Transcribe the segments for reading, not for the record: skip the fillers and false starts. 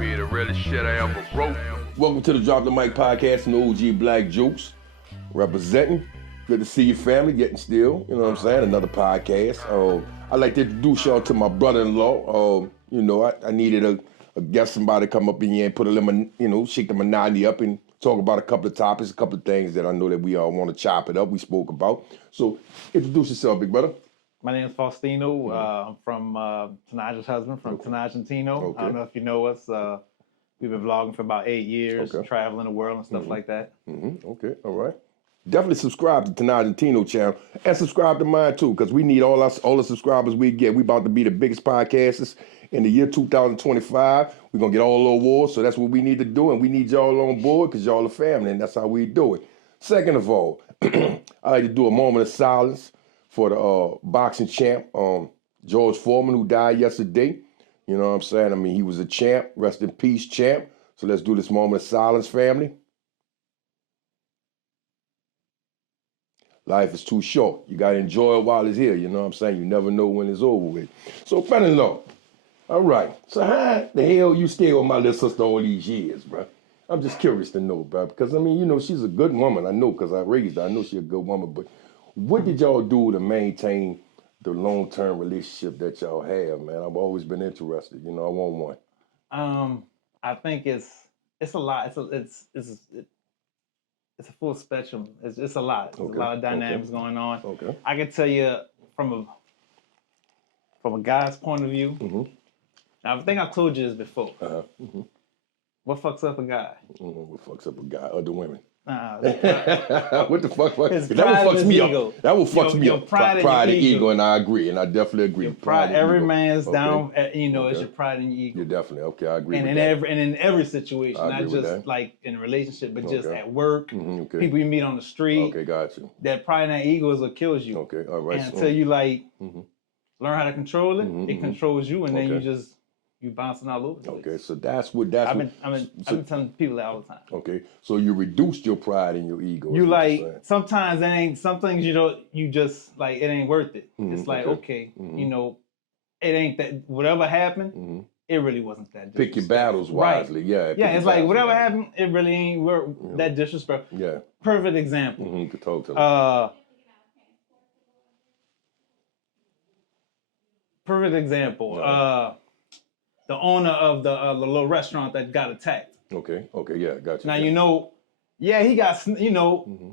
be the realest shit I ever wrote. Welcome to the Drop the Mic podcast and the OG Black Juice. Representing. Good to see your family, getting still. You know what I'm saying? Another podcast. I'd like to introduce y'all to my brother-in-law. I needed a guest, somebody to come up in here and put a little, shake the monotony up and talk about a couple of topics, a couple of things that I know that we all want to chop it up. We spoke about. So introduce yourself, big brother. My name is Faustino. I'm from Tanaja's husband, from Tanajantino. Okay. I don't know if you know us. We've been vlogging for about 8 years, traveling the world and stuff like that. Okay, all right. Definitely subscribe to Tanajantino channel and subscribe to mine too, because we need all the subscribers we get. We about to be the biggest podcasters in the year 2025. We're gonna get all the awards, so that's what we need to do, and we need y'all on board because y'all are family, and that's how we do it. Second of all, I like to do a moment of silence for the boxing champ, George Foreman, who died yesterday. You know what I'm saying? I mean, he was a champ. Rest in peace, champ. So let's do this moment of silence, family. Life is too short. You got to enjoy it while it's here. You know what I'm saying? You never know when it's over with. So, brother-in-law, all right. So how the hell you stay with my little sister all these years, bro? I'm just curious to know, bro. Because, I mean, she's a good woman. I know because I raised her. I know she's a good woman. But what did y'all do to maintain the long-term relationship that y'all have, man? I've always been interested. I want one. I think it's a lot. It's a full spectrum. It's a lot. There's a lot of dynamics going on. Okay. I can tell you from a guy's point of view. Now, I think I've told you this before. What fucks up a guy? What fucks up a guy? Other women. What the fuck? That pride what fucks me ego. up. That what fucks me up. Pride and ego, and I agree, and I definitely agree. Your pride, every ego. man's down. It's your pride and your ego. You're definitely okay. I agree. And with in that. in every situation, not just that. like in a relationship, but just at work, Okay. people you meet on the street. Okay, got you. That pride and that ego is what kills you. Okay, all right. And until you learn how to control it, it controls you, and then you bouncing all over the place. Okay, so that's I've been telling people that all the time. Okay, so you reduced your pride and your ego. Sometimes some things you just like, it ain't worth it. It's like, okay, it ain't that, whatever happened, it really wasn't that disrespectful. Pick your battles wisely, right. Yeah, it's like whatever happened, it really ain't that disrespectful. Yeah. Perfect example. To talk to them. Perfect example. The owner of the little restaurant that got attacked. Okay, yeah, got you. Now, he got,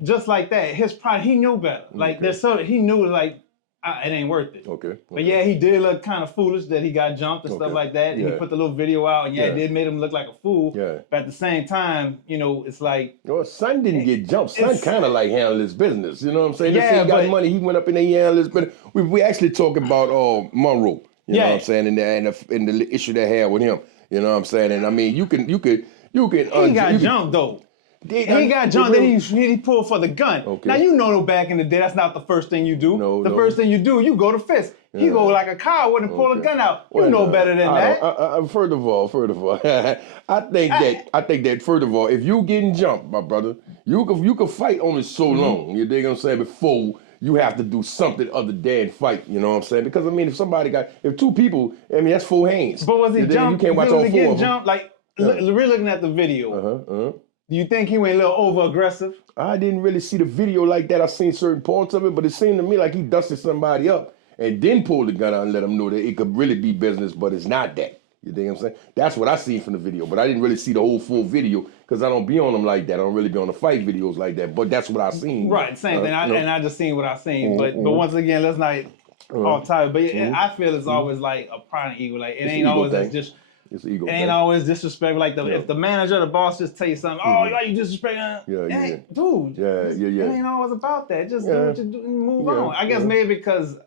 just like that. His pride, he knew better. Like, he knew, like, it ain't worth it. Okay. But yeah, he did look kind of foolish that he got jumped and stuff like that. And he put the little video out, and it did make him look like a fool. Yeah. But at the same time, it's like... Son didn't get jumped. Son kind of like handled his business. You know what I'm saying? Yeah, he got money. He went up in there, he handled his business. We actually talking about Monroe. You know what I'm saying? And the issue they had with him. You know what I'm saying? And I mean, you can. He got jumped though. He got jumped. Then he pulled for the gun. Okay. Now back in the day, that's not the first thing you do. The first thing you do, you go to fist. He go like a coward and pull a gun out. You know better than that. First of all, I think that first of all, if you getting jumped, my brother, you can fight only so long. You dig what I'm saying? Before you have to do something other than fight, you know what I'm saying? Because, I mean, if two people, I mean, that's 4 hands. But was he jumped? You can't watch all 4 of them. Jumped? Like, we're looking at the video. Do you think he went a little over-aggressive? I didn't really see the video like that. I seen certain parts of it, but it seemed to me like he dusted somebody up and then pulled the gun out and let them know that it could really be business, but it's not that. You think I'm saying? That's what I seen from the video, but I didn't really see the whole full video because I don't be on them like that. I don't really be on the fight videos like that, but that's what I seen. Right, same thing. And I just seen what I seen. But once again, let's not all time. But I feel it's always like a pride and ego. Like it ain't always just. It's ego. It ain't always disrespectful. Like if the manager, the boss, just tell you something, you disrespecting. Dude. It ain't always about that. Just do what you do and move on. I guess maybe because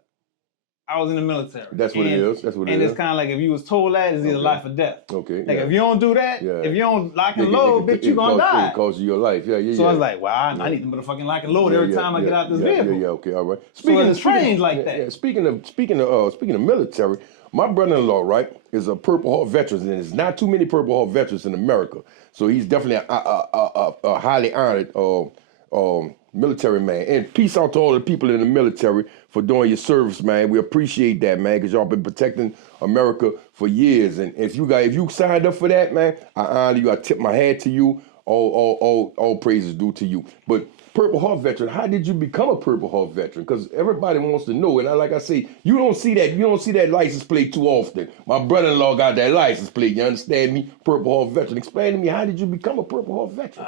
I was in the military. That's what it is. And it's kind of like if you was told that, it's either life or death. Okay. Like if you don't do that, if you don't lock and load, bitch, you gonna die. It costs you your life. So I was like, well, I need to motherfucking lock and load every time I get out this vehicle. Okay, all right. Speaking of trains like that. Speaking of military, my brother-in-law, right, is a Purple Heart veteran, and there's not too many Purple Heart veterans in America. So he's definitely a highly honored military man. And peace out to all the people in the military for doing your service, man. We appreciate that, man, because y'all been protecting America for years. And if you signed up for that, man, I honor you. I tip my hat to you. All praises due to you. But Purple Heart veteran, how did you become a Purple Heart veteran? Because everybody wants to know. And like I say, you don't see that license plate too often. My brother-in-law got that license plate. You understand me? Purple Heart veteran. Explain to me, how did you become a Purple Heart veteran?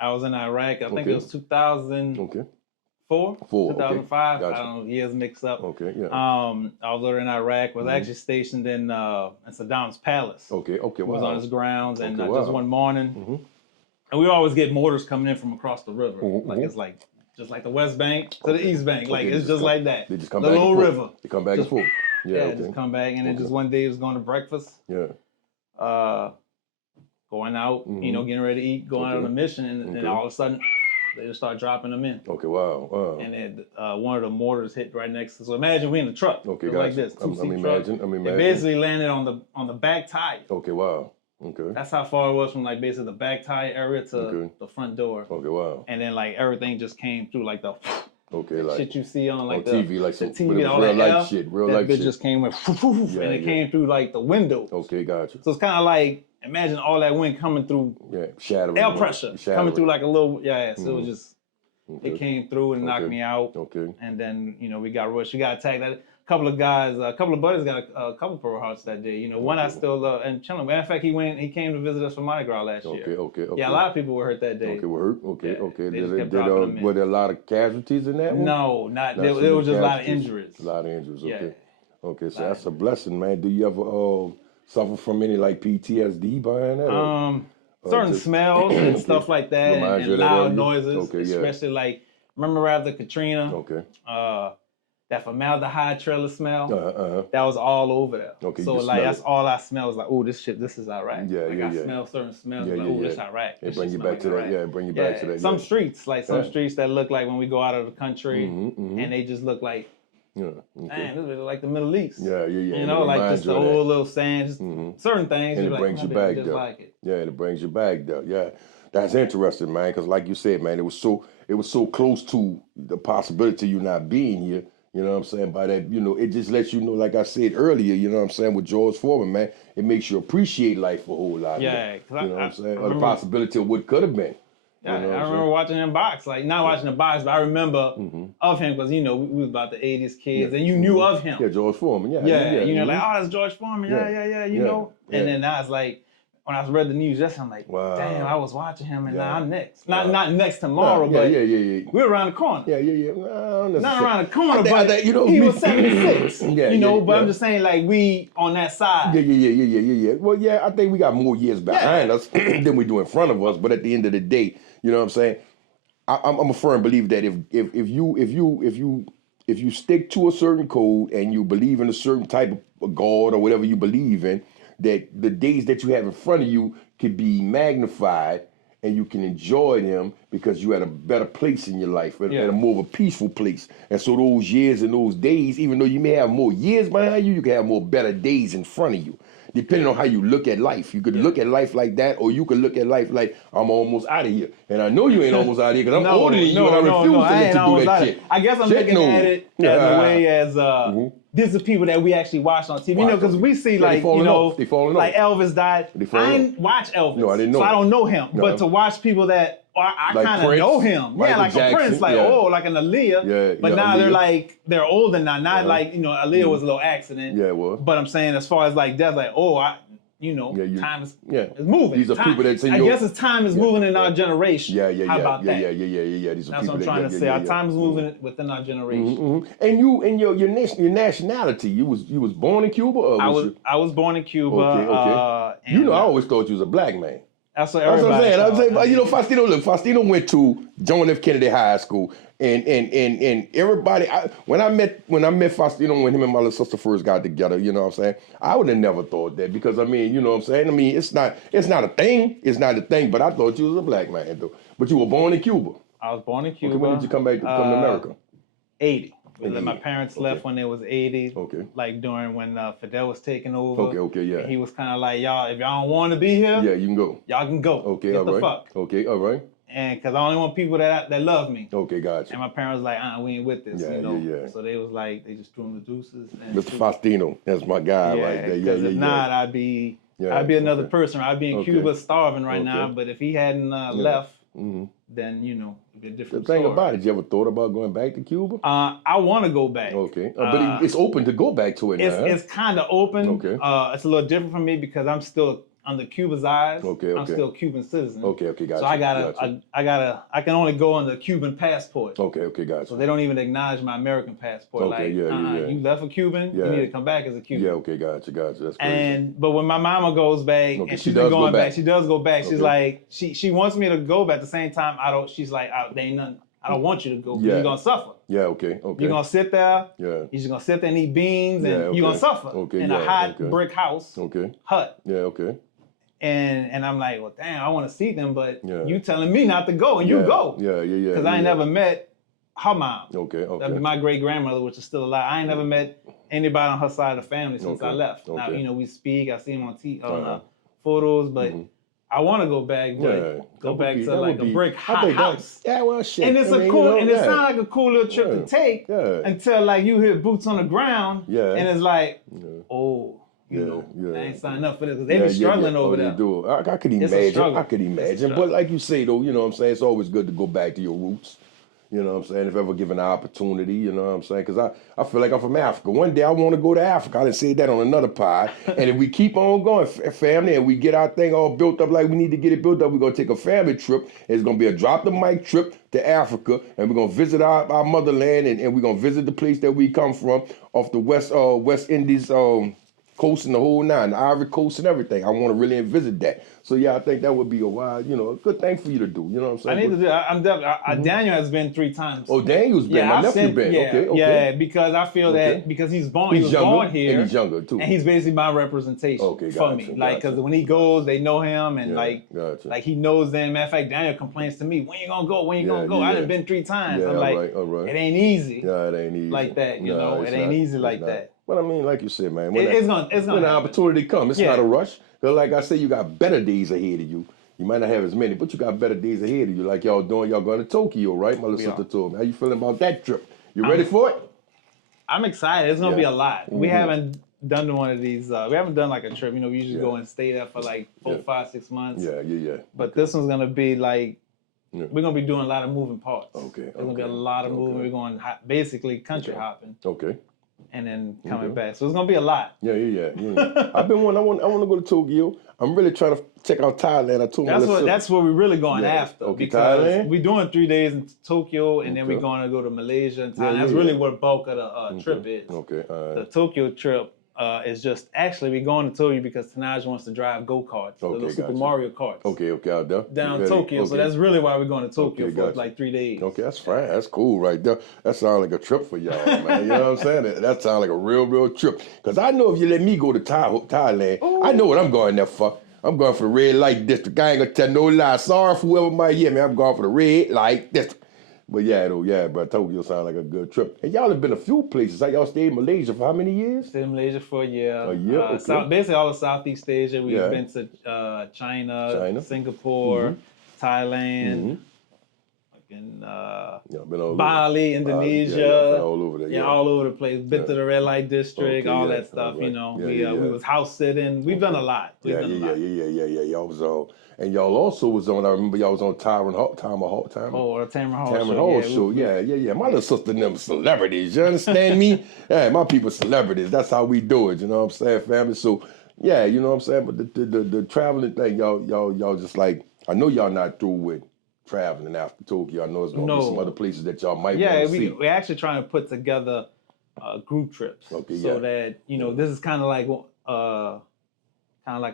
I was in Iraq. I think it was 2004, 2005. Gotcha. I don't know, years mixed up. Okay, yeah. I was over in Iraq. Was actually stationed in Saddam's palace. Okay, wow. Was on his grounds, and wow. just one morning. And we always get mortars coming in from across the river. Like it's like just like the West Bank to the East Bank. Like it's just like that. They just come the back little and forth. river. They come back and forth. Yeah, just come back. And then just one day it was going to breakfast. Yeah. Going out, getting ready to eat, going out on a mission, and then all of a sudden they just start dropping them in. Okay, wow. And then one of the mortars hit right next to. So imagine we in a truck. Okay, like this, two-seat truck. I'm It basically landed on the back tire. Okay, wow. Okay. That's how far it was from like basically the back tire area to the front door. Okay, wow. And then like everything just came through like the like shit you see on like on TV, like the some TV, all real that life shit, real that life bitch shit. just came with and it came through like the windows. Okay, gotcha. So it's kind of like imagine all that wind coming through. Shattering. Air pressure coming through like a little So it was just it came through and knocked me out. Okay. And then we got rushed. We got attacked. A couple of guys, a couple of buddies got a couple of Purple Hearts that day. One I still and chilling. Matter of fact, he came to visit us for Mardi Gras last year. Okay. Yeah, a lot of people were hurt that day. Okay, were hurt. Okay. Were there a lot of casualties in that one? No, not there was just a lot of injuries. A lot of injuries. Okay. Yeah. Okay, so that's a blessing, man. Do you ever suffer from any like PTSD behind that? Certain smells and stuff like that, and loud noises, Okay, especially like remember after Katrina. Okay. That formaldehyde trailer smell, that was all over there. Okay, so like that's all I smell was like, oh, this is Iraq. I smell certain smells, like, oh, this is Iraq. It bring you back to that. Yeah, bring you back to that. Some streets, like some streets that look like when we go out of the country, and they just look like, man, this is like the Middle East. Yeah. Like just the old little sand, just certain things. And it brings you back there. Like it. Yeah, it brings you back there. Yeah, that's interesting, man. Because like you said, man, it was so close to the possibility of you not being here. You know what I'm saying? By that, it just lets you know, like I said earlier, you know what I'm saying, with George Foreman, man, it makes you appreciate life a whole lot. Yeah. You know what I'm saying? Or the possibility of what could have been. Yeah, I remember watching him box. Like, not watching the box, but I remember of him because, we was about the 80s kids and you knew of him. Yeah, George Foreman, like, oh, that's George Foreman. Yeah, you know. And then I was like, when I read the news yesterday, I'm like, damn, I was watching him and now I'm next. Not next tomorrow, but we're around the corner. Yeah. Not around the corner, but he was 76. But I'm just saying, like, we on that side. Yeah. Well, I think we got more years behind us than we do in front of us. But at the end of the day, you know what I'm saying? I'm a firm believer that if you stick to a certain code and you believe in a certain type of God or whatever you believe in, that the days that you have in front of you could be magnified and you can enjoy them because you're at a better place in your life, at a more of a peaceful place. And so those years and those days, even though you may have more years behind you, you can have more better days in front of you, depending on how you look at life. You could look at life like that, or you could look at life like, I'm almost out of here. And I know you ain't almost out of here because I'm older than you and I refuse to let you do that shit. I guess I'm looking at it as a way as... These are people that we actually watch on TV, because we see like, they falling like off. Elvis died. I didn't watch Elvis, no, I didn't know. So I don't know him. No. But to watch people that I like kind of know him, Michael like Jackson, a Prince, like like an Aaliyah. But now they're like they're older now. Not like Aaliyah was a little accident. Yeah, it was. But I'm saying as far as like death, like time is moving. These are people that say, I guess it's time is moving in our generation. How about that? Yeah. These are That's what I'm trying to say. Our time is moving within our generation. And your nationality, you was born in Cuba, or I was born in Cuba. Okay. I always thought you was a black man. That's what everybody. I'm saying. Faustino went to John F. Kennedy High School, and everybody. When I met Faustino, when him and my little sister first got together, you know what I'm saying, I would have never thought that, because you know what I'm saying. It's not a thing. It's not a thing. But I thought you was a black man though. But you were born in Cuba. I was born in Cuba. Okay, when did you come to America? 80. My parents left when they was 80. Okay. Like during when Fidel was taking over. Okay, yeah. And he was kind of like, y'all, if y'all don't want to be here, you can go. Y'all can go. Okay, Get all the right. fuck. Okay, all right. and because I only want people that love me. Okay, gotcha. And my parents was like, we ain't with this, yeah, you know. Yeah. So they was like, they just threw him the deuces. And Mr. Faustino, that's my guy right there. Because if not, I'd be another person. I'd be in Cuba starving right now. But if he hadn't left, then you know, it'd be a different story. The thing about it, you ever thought about going back to Cuba? I want to go back. Okay, but it's open to go back to it now. It's kind of open. Okay. It's a little different for me because I'm still under Cuba's eyes. Okay. I'm still a Cuban citizen. Okay, gotcha. So I can only go on the Cuban passport. Okay, gotcha. So they don't even acknowledge my American passport. Okay, you left a Cuban, you need to come back as a Cuban. Yeah, okay, gotcha. That's crazy. But when my mama goes back, and she's been going back, she does go back. She's like, she wants me to go, but at the same time, she's like, there ain't nothing. I don't want you to go. You're gonna suffer. Yeah, okay. You're gonna sit there. Yeah. You're just gonna sit there and eat beans, and you're gonna suffer in a hot brick house. Hut. Yeah, okay. And I'm like, well, damn, I want to see them, but you telling me not to go, and you go. Yeah. Because I ain't never met her mom. Okay. That'd be my great grandmother, which is still alive. I ain't never met anybody on her side of the family since I left. Now, you know, we speak. I see him on photos, but I want to go back, but go back to like a brick house. Yeah, well, shit. And it's it sounds like a cool little trip to take until like you hear boots on the ground, and it's like, you know, I ain't signed up for this because they be struggling over there. They do. I could imagine. But like you say though, you know what I'm saying, it's always good to go back to your roots. You know what I'm saying? If ever given an opportunity, you know what I'm saying? Because I feel like I'm from Africa. One day I want to go to Africa. I done said that on another pod. And if we keep on going, family, and we get our thing all built up like we need to get it built up, we're going to take a family trip. It's going to be a drop the mic trip to Africa. And we're going to visit our motherland. And we're going to visit the place that we come from off the West Indies coast and the whole nine, the Ivory Coast and everything. I want to really visit that. So I think that would be a good thing for you to do. You know what I'm saying? I need to do. I'm definitely. Daniel has been 3 times. Oh, Daniel's been. My nephew been. Okay. Yeah, because I feel that because he was born here, and he's younger too, and he's basically my representation for me. Like because when he goes, they know him, and like he knows them. Matter of fact, Daniel complains to me, "When you gonna go? When you gonna go?" I done been 3 times. Yeah, I'm like, all right. It ain't easy. Yeah, it ain't easy like that. You know, it ain't easy like that. But I mean, like you said, man, when the opportunity comes, it's not a rush. Because like I said, you got better days ahead of you. You might not have as many, but you got better days ahead of you. Like y'all going to Tokyo, right? My little sister told me. How you feeling about that trip? You ready for it? I'm excited. It's gonna be a lot. We haven't done one of these. We haven't done like a trip. You know, we usually go and stay there for like 4, 5, 6 months. Yeah. But this one's gonna be like. We're gonna be doing a lot of moving parts. Okay. There's gonna be a lot of moving. We're going basically country hopping. Okay. And then coming back. So it's gonna be a lot. Yeah. I want to go to Tokyo. I'm really trying to check out Thailand. I told that's what we're really going after. Okay, because Thailand? we're doing 3 days in Tokyo, and then we're gonna go to Malaysia and Thailand. That's really what the bulk of the trip is. Okay. The Tokyo trip is just actually we're going to Tokyo because Tanaj wants to drive go-karts, the Super Mario karts. Okay, out there. Down Tokyo. So that's really why we're going to Tokyo for like 3 days. Okay, that's fine. That's cool right there. That sounds like a trip for y'all, man. You know what I'm saying? That sounds like a real trip. Because I know if you let me go to Thailand, I know what I'm going there for. I'm going for the red light district. I ain't going to tell no lie. Sorry for whoever might hear me. I'm going for the red light district. But but Tokyo sounds like a good trip. And y'all have been a few places. Like y'all stayed in Malaysia for how many years? Stayed in Malaysia for a year. A year, okay. Basically all of Southeast Asia. We've been to China, Singapore, Thailand, Bali, Indonesia. All over there. Yeah, all over the place. Been to the red light district, all that stuff. You know, we was house sitting. We've done a lot. Yeah. Y'all was all. And y'all also was on, I remember y'all was on Tamron Hall show. Yeah. My little sister and them celebrities, you understand me? Yeah, my people celebrities. That's how we do it, you know what I'm saying, family? So, yeah, you know what I'm saying? But the traveling thing, y'all just like, I know y'all not through with traveling after Tokyo. I know there's going to be some other places that y'all might want to see. We're actually trying to put together group trips that, you know, this is kind of like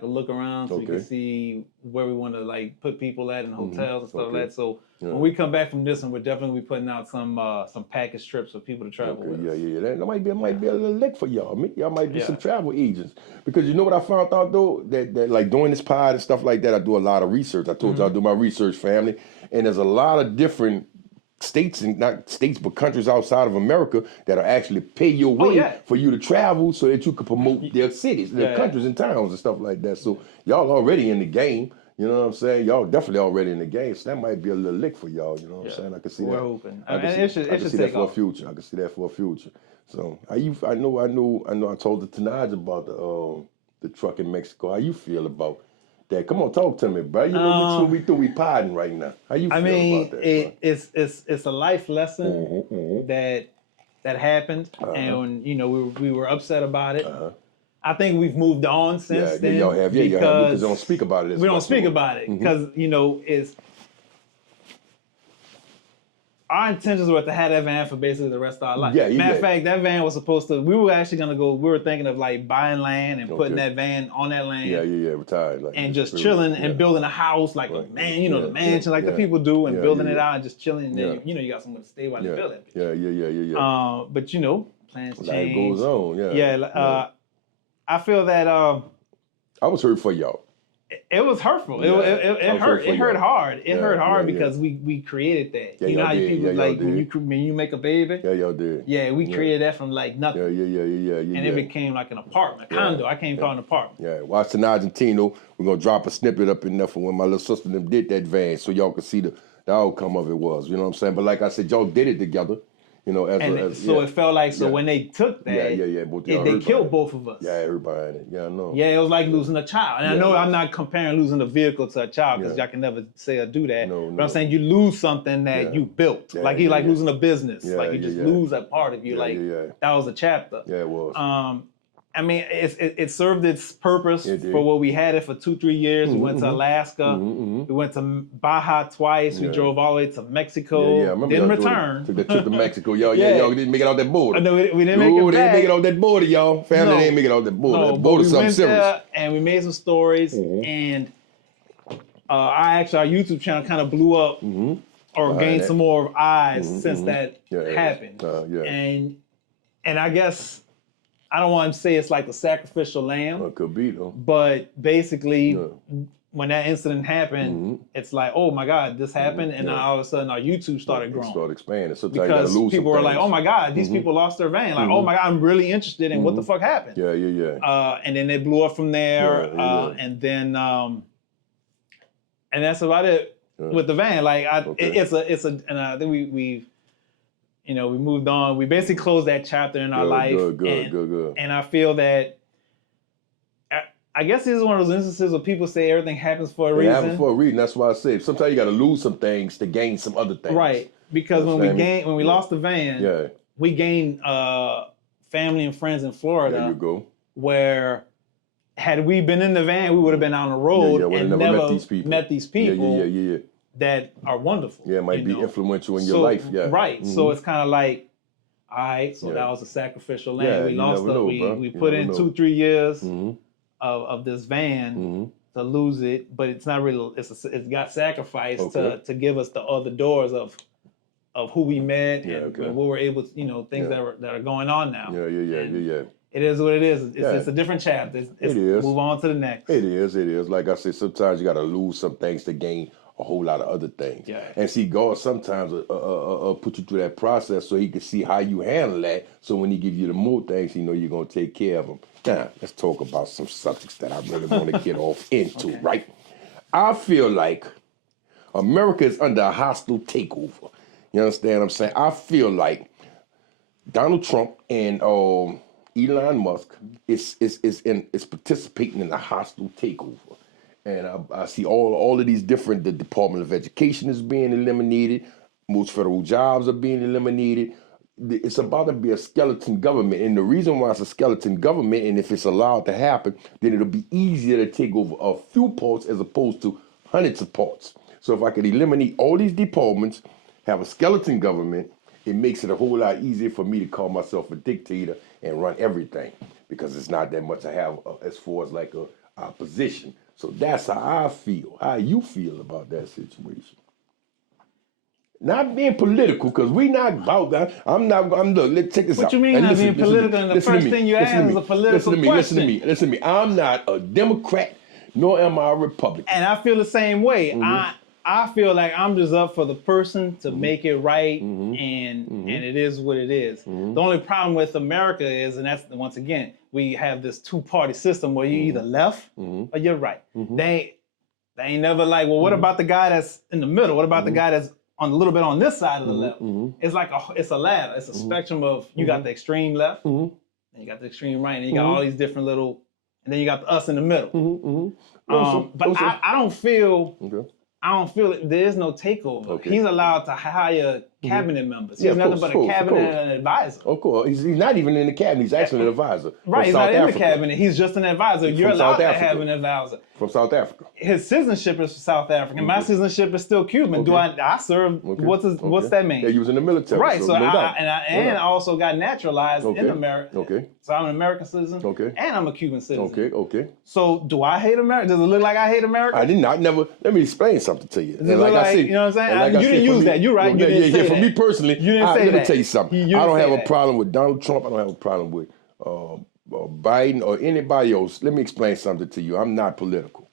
a look around so you can see where we want to like put people at in hotels and stuff like that. So when we come back from this one, we're definitely putting out some package trips for people to travel with. Yeah. That might be a little lick for y'all. Y'all might be some travel agents. Because you know what I found out though? That like doing this pod and stuff like that, I do a lot of research. I told you I do my research, family. And there's a lot of different states, and not states, but countries outside of America that'll actually pay your way for you to travel so that you can promote their cities, their countries and towns and stuff like that. So y'all already in the game. You know what I'm saying? Y'all definitely already in the game, so that might be a little lick for y'all. You know what I'm saying? I can see that. We're hoping. I can see that for a future. I can see that for a future. So, I told the Tanaj about the truck in Mexico. How you feel about that? Come on, talk to me, bro. You know, we potting right now. How you feel about that? It's a life lesson that happened, and we were upset about it. I think we've moved on since then. Y'all have. Yeah, y'all have, because you don't speak about it. We don't speak about it because it's our intentions were to have that van for basically the rest of our life. Matter of fact, that van was supposed to. We were actually gonna go. We were thinking of like buying land and putting that van on that land. Retired. Like, and just chilling and building a house like the mansion like the people do, and building it out and just chilling. And then you got somewhere to stay while you build it. But plans change. Life goes on. I feel that I was hurt for y'all. It was hurtful. It hurt. It hurt hard. It hurt hard because we created that. You know how people when you make a baby. Yeah, y'all did. Yeah, we created that from like nothing. And it became like an apartment, a condo. I can't call it an apartment. Yeah, watch the Argentino. We're gonna drop a snippet up in there for when my little sister and them did that van, so y'all can see the outcome of it was. You know what I'm saying? But like I said, y'all did it together. It felt like when they took that, they killed both of us. Yeah, everybody in it. Yeah, I know. Yeah, it was like losing a child. And I know I'm not comparing losing a vehicle to a child because y'all can never say or do that. But I'm saying you lose something that you built. Like losing a business. Like you just lose that part of you. That was a chapter. Yeah, it was. I mean, it served its purpose for what we had it for 2-3 years. We went to Alaska. We went to Baja twice. We drove all the way to Mexico. Didn't return. Took that trip to Mexico. Y'all didn't make it out that border. No, we didn't make it back. They didn't make it out that border, y'all. Family didn't make it out that border. No, that border's something serious. There and we made some stories. And our YouTube channel kind of blew up or gained some more eyes since that happened. And I guess I don't want to say it's like a sacrificial lamb. It could be though. But basically, when that incident happened, it's like, oh my God, this happened, and all of a sudden our YouTube started growing. Started expanding. Sometimes because people were like, oh my God, these people lost their van. Like, oh my God, I'm really interested in what the fuck happened. And then they blew up from there, and then and that's about it with the van. Like, and I think we moved on. We basically closed that chapter in our life. Good. And I feel that, I guess this is one of those instances where people say everything happens for a reason. It happens for a reason. That's why I say sometimes you got to lose some things to gain some other things. Right. Because when we lost the van, we gained family and friends in Florida. There you go. Where had we been in the van, we would have been on the road and never met these people. That are wonderful. Yeah, it might be influential in your life. Yeah. Right. So it's kind of like, all right, so that was a sacrificial lamb. We lost it. We put in 2-3 years of this van to lose it, but it's not really. It's got sacrificed to give us the other doors of who we met and what we're able to, things that are going on now. Yeah. It is what it is. It's a different chapter. It is. Move on to the next. It is. Like I said, sometimes you got to lose some things to gain a whole lot of other things. Yeah. And see, God sometimes put you through that process so he can see how you handle that. So when he gives you the more things, you're going to take care of them. Now, let's talk about some subjects that I really want to get off into, right? I feel like America is under a hostile takeover. You understand what I'm saying? I feel like Donald Trump and Elon Musk is participating in a hostile takeover. And I see all of these different, the Department of Education is being eliminated. Most federal jobs are being eliminated. It's about to be a skeleton government. And the reason why it's a skeleton government, and if it's allowed to happen, then it'll be easier to take over a few parts as opposed to hundreds of parts. So if I could eliminate all these departments, have a skeleton government, it makes it a whole lot easier for me to call myself a dictator and run everything, because it's not that much I have as far as like a opposition. So that's how I feel. How you feel about that situation? Not being political, because we not about that. Look, let's check this out. What you mean not being political? And the first thing you ask is a political question. Listen to me. I'm not a Democrat, nor am I a Republican. And I feel the same way. I feel like I'm just up for the person to make it right, and it is what it is. The only problem with America is, and that's once again, we have this two-party system where you're either left or you're right. That's They ain't never like, well, what about the guy that's in the middle? What about the guy that's on a little bit on this side of the left? It's like it's a ladder. It's a spectrum of you got the extreme left, and you got the extreme right, and you got all these different little, and then you got us in the middle. But I don't feel. Okay. I don't feel it. There is no takeover. Okay. He's allowed to hire cabinet members. He's nothing but a cabinet and an advisor. Of course. He's not even in the cabinet. He's actually an advisor. Right, he's not in the cabinet. He's just an advisor. You're allowed to have an advisor. From South Africa. His citizenship is South African. My citizenship is still Cuban. Do I serve? What's that mean? Yeah, he was in the military. Right, so I also got naturalized in America. Okay. So I'm an American citizen. Okay. And I'm a Cuban citizen. Okay. So do I hate America? Does it look like I hate America? I did not. Never. Let me explain something to you. I said, you know what I'm saying? You didn't use that. You're right. You didn't say that. For me personally, you didn't say let that. me tell you something. I don't have a problem with Donald Trump. I don't have a problem with Biden or anybody else. Let me explain something to you. I'm not political.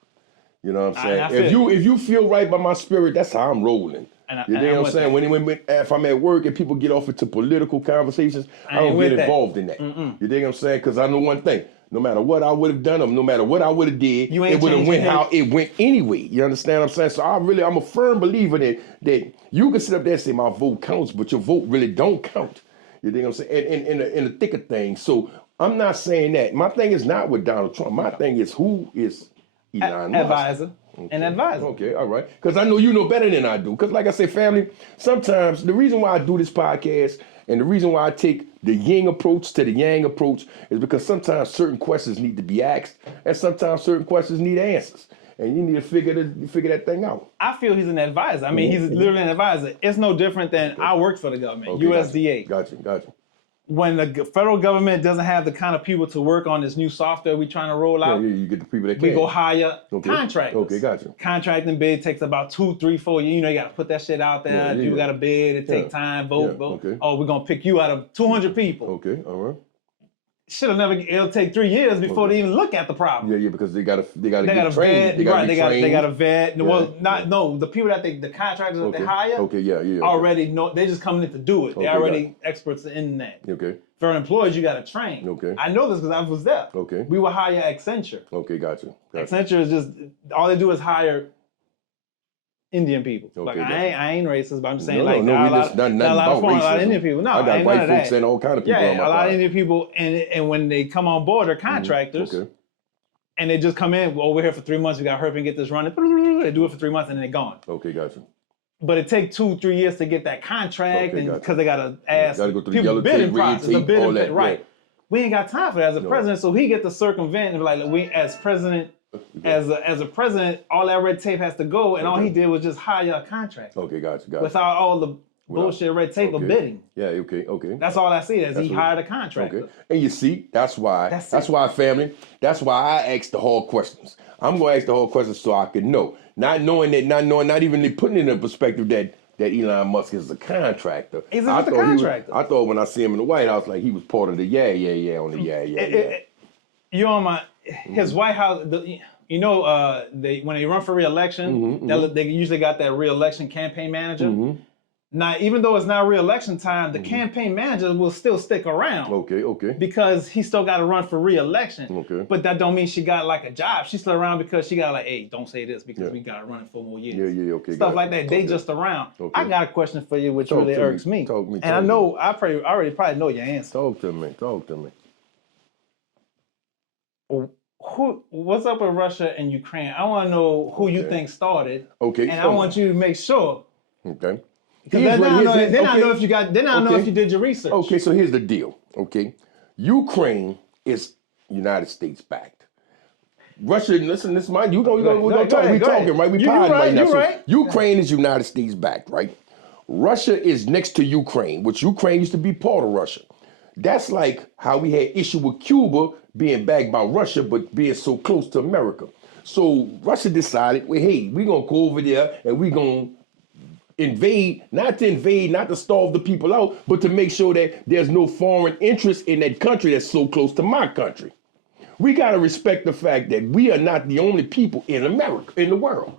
You know what I'm saying? If you feel right by my spirit, that's how I'm rolling. You know what I'm saying? If I'm at work and people get off into political conversations, I don't get involved in that. You dig what I'm saying? Because I know one thing. No matter what I would have done, or no matter what I would have did, it would have went how it went anyway. You understand what I'm saying? So I'm a firm believer that you can sit up there and say my vote counts, but your vote really don't count. You dig what I'm saying? In the thick of things. So I'm not saying that. My thing is not with Donald Trump. My thing is who is Elon Musk. Advisor. Okay. An advisor. Okay, all right. Because I know you know better than I do. Because like I say, family, sometimes the reason why I do this podcast and the reason why I take the yin approach to the yang approach is because sometimes certain questions need to be asked and sometimes certain questions need answers. And you need to figure that thing out. I feel he's an advisor. I mean, he's literally an advisor. It's no different than I worked for the government, USDA. Gotcha. When the federal government doesn't have the kind of people to work on this new software we're trying to roll out, you get the people that can. We go hire contractors. Okay, gotcha. Contracting bid takes about 2, 3, 4 years. You know, you got to put that shit out there. You got to bid. It take time. Vote. Okay. Oh, we're gonna pick you out of 200 people. Okay, all right. It'll take 3 years before they even look at the problem. Yeah, because they gotta get trained. They gotta vet. Well, the people that the contractors that they hire. Already know they're just coming in to do it. They're already experts in that. Okay. For employees, you gotta train. Okay. I know this because I was there. Okay. We will hire Accenture. Okay, gotcha. Accenture is just all they do is hire Indian people. Okay, I ain't racist, but I'm saying a lot of Indian people. No, I got white folks and all kind of people. Yeah, a lot of Indian people, and when they come on board, they're contractors. Okay. And they just come in. Well, we're here for 3 months. We got to hurry up and get this running. They do it for 3 months and then they're gone. Okay, gotcha. But it takes 2, 3 years to get that contract, and because they gotta ask people bidding process, a bidding bid, right? We ain't got time for that as a president, so he get to circumvent and be like, we as president. As a president, all that red tape has to go, and all he did was just hire a contract. Okay, gotcha. Without all the bullshit red tape of bidding. Yeah, okay. That's all I see. He hired a contractor. Okay. And you see, that's why, family. That's why I ask the hard questions. I'm gonna ask the hard questions so I can know. Not even putting it in perspective that Elon Musk is a contractor. He's a contractor. I thought when I see him in the White House, like he was part of the on the You on my his White House? When they run for re-election, they usually got that re-election campaign manager. Now, even though it's not re-election time, the campaign manager will still stick around. Okay. Because he still got to run for re-election. Okay. But that don't mean she got like a job. She's still around because she got like, hey, don't say this because we got to run it 4 more years. Yeah, okay. Stuff like that. They just around. Okay. I got a question for you, which really irks me. And I know I already probably know your answer. Talk to me. What's up with Russia and Ukraine? I want to know who you think started. Okay. And I want you to make sure. Okay. Because they not know if you got. They not know if you did your research. Okay, so here's the deal. Okay, Ukraine is United States backed. Russia, listen, this mind you. We're gonna talk. We talking right. We podding right now. So Ukraine is United States backed, right? Russia is next to Ukraine, which Ukraine used to be part of Russia. That's like how we had issue with Cuba being backed by Russia, but being so close to America. So Russia decided, well, hey, we're gonna go over there and we're gonna invade, not to starve the people out, but to make sure that there's no foreign interest in that country that's so close to my country. We gotta respect the fact that we are not the only people in America, in the world.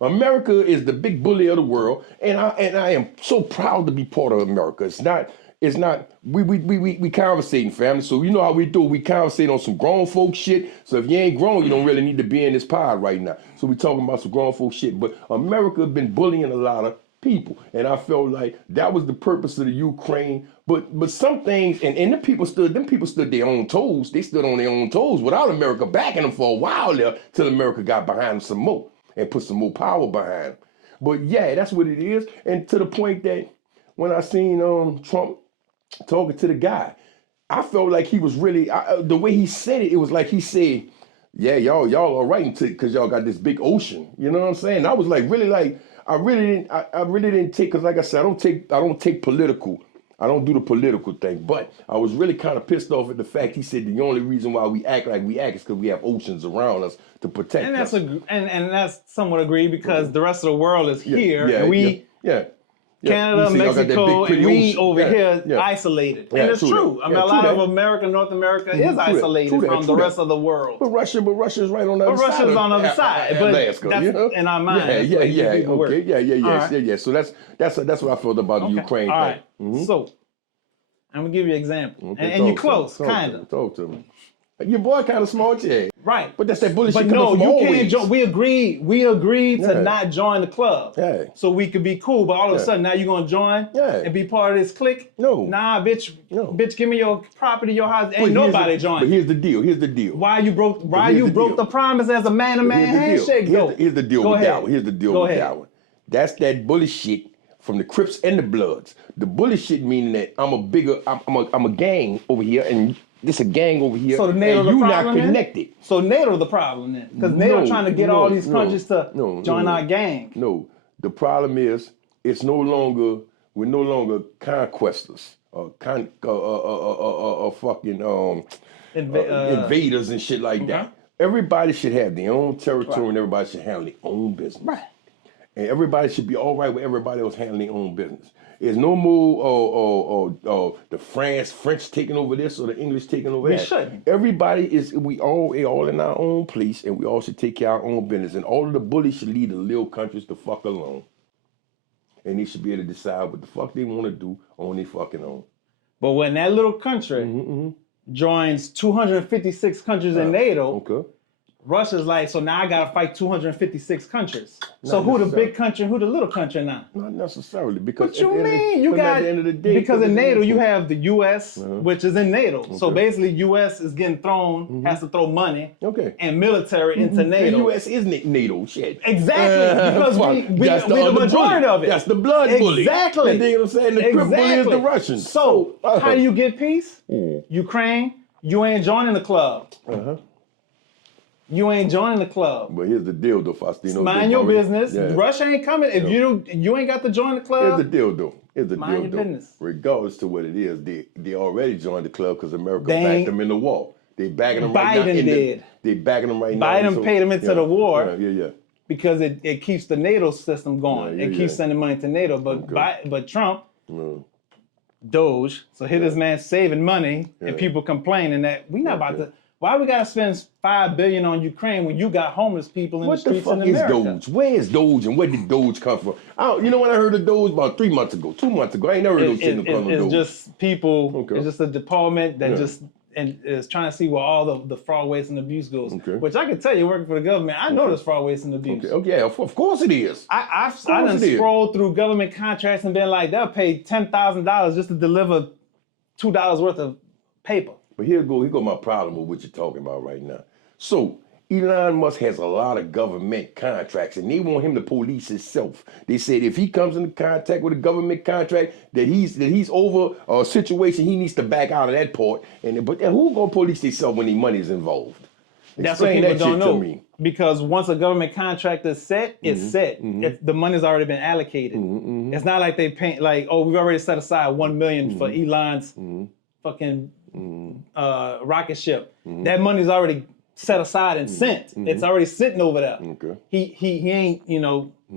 America is the big bully of the world, and I am so proud to be part of America. It's not it's not, we conversating, family. So you know how we do, we conversate on some grown folk shit. So if you ain't grown, you don't really need to be in this pod right now. So we talking about some grown folk shit. But America been bullying a lot of people. And I felt like that was the purpose of the Ukraine. But some things, and them people stood their own toes. They stood on their own toes without America backing them for a while there, till America got behind them some more and put some more power behind them. But yeah, that's what it is. And to the point that when I seen Trump talking to the guy, I felt like he was really, the way he said it, it was like he said, yeah, y'all all right because y'all got this big ocean. You know what I'm saying? I was like, really like, I really didn't take, because like I said, I don't take political. I don't do the political thing, but I was really kind of pissed off at the fact he said the only reason why we act like we act is because we have oceans around us to protect us. And that's somewhat agreed because the rest of the world is here, and we, Canada, see, Mexico, and we ocean. over here isolated. And it's true. I mean, a lot of America, North America is isolated from the rest of the rest of the world. But Russia's right on the other side. Russia's on the other side. But Alaska, that's in our mind. Yeah. So that's what I felt about the Ukraine thing. All right. So I'm gonna give you an example. And you're close, kind of. Talk to me. Your boy kind of smart, yeah. Right. But that's that bullshit. But no, you can't join. We agreed to not join the club. Yeah. So we could be cool, but all of a sudden now you're gonna join and be part of this clique? No. Nah, bitch. No. Bitch, give me your property, your house. Ain't nobody joining. But here's the deal. Why you broke the promise as a man-to-man handshake, though? Here's the deal with that one. Here's the deal with that one. That's that bullshit from the Crips and the Bloods. The bullshit meaning that I'm a gang over here and this a gang over here, so the NATO and you not connected. Then? So NATO the problem then, because NATO trying to get all these countries to join our gang. No, the problem is we're no longer conquestors or invaders and shit like that. Everybody should have their own territory and everybody should handle their own business. Right. And everybody should be all right with everybody else handling their own business. There's no more the French taking over this or the English taking over that. We shouldn't. We all in our own place and we all should take care of our own business. And all of the bullies should leave the little countries the fuck alone. And they should be able to decide what the fuck they want to do on their fucking own. But when that little country joins 256 countries in NATO, Russia's like, so now I gotta fight 256 countries. So who the big country and who the little country now? Not necessarily, because what you mean? You got, at the end of the day, because in NATO you have the U.S., which is in NATO. So basically U.S. is getting thrown, has to throw money and military into NATO. The U.S. is NATO, shit. Exactly, because we're the majority of it. That's the blood bully. Exactly. And then you know what I'm saying? The crip bully is the Russians. So how do you get peace? Ukraine, you ain't joining the club. You ain't joining the club. But here's the deal, though, Faustino. Mind your business. Russia ain't coming. If you ain't got to join the club. Here's the deal, though. Mind your business. Regardless to what it is, they already joined the club because America backed them in the war. They backing them right now. Biden did. They backing them right now. Biden paid them into the war. Yeah. Because it keeps the NATO system going. It keeps sending money to NATO. But Trump, Doge, so here this man saving money and people complaining that we not about to. Why we gotta spend $5 billion on Ukraine when you got homeless people in the streets in America? What the fuck is Doge? Where is Doge and where did Doge come from? You know when I heard of Doge about 2 months ago, I ain't never heard no shit in Doge. It's just people. It's just a department that just is trying to see where all the fraud, waste, and abuse goes. Which I can tell you, working for the government, I know there's fraud, waste, and abuse. Of course it is. I done scrolled through government contracts and been like, they'll pay $10,000 just to deliver $2 worth of paper. But here go my problem with what you're talking about right now. So Elon Musk has a lot of government contracts and they want him to police himself. They said if he comes into contact with a government contract that he's over a situation, he needs to back out of that part. But who gonna police themselves when the money is involved? That's what people don't know. Because once a government contract is set, it's set. The money's already been allocated. It's not like they pay we've already set aside $1 million for Elon's fucking rocket ship. That money's already set aside and sent. It's already sitting over there. He ain't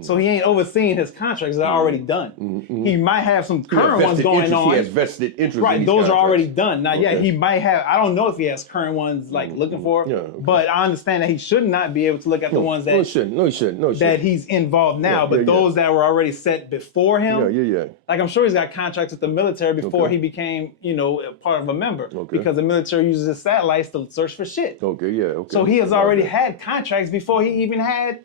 So he ain't overseeing his contracts that are already done. He might have some current ones going on. He has vested interest. Right, in these those contracts. are already done. Now, yeah, he might have. I don't know if he has current ones looking for. Yeah, okay. But I understand that he should not be able to look at the ones that. No, he shouldn't. That he's involved now, but those that were already set before him. Yeah. Like I'm sure he's got contracts with the military before he became, a part of a member. Because the military uses his satellites to search for shit. Okay. So he has already had contracts before he even had.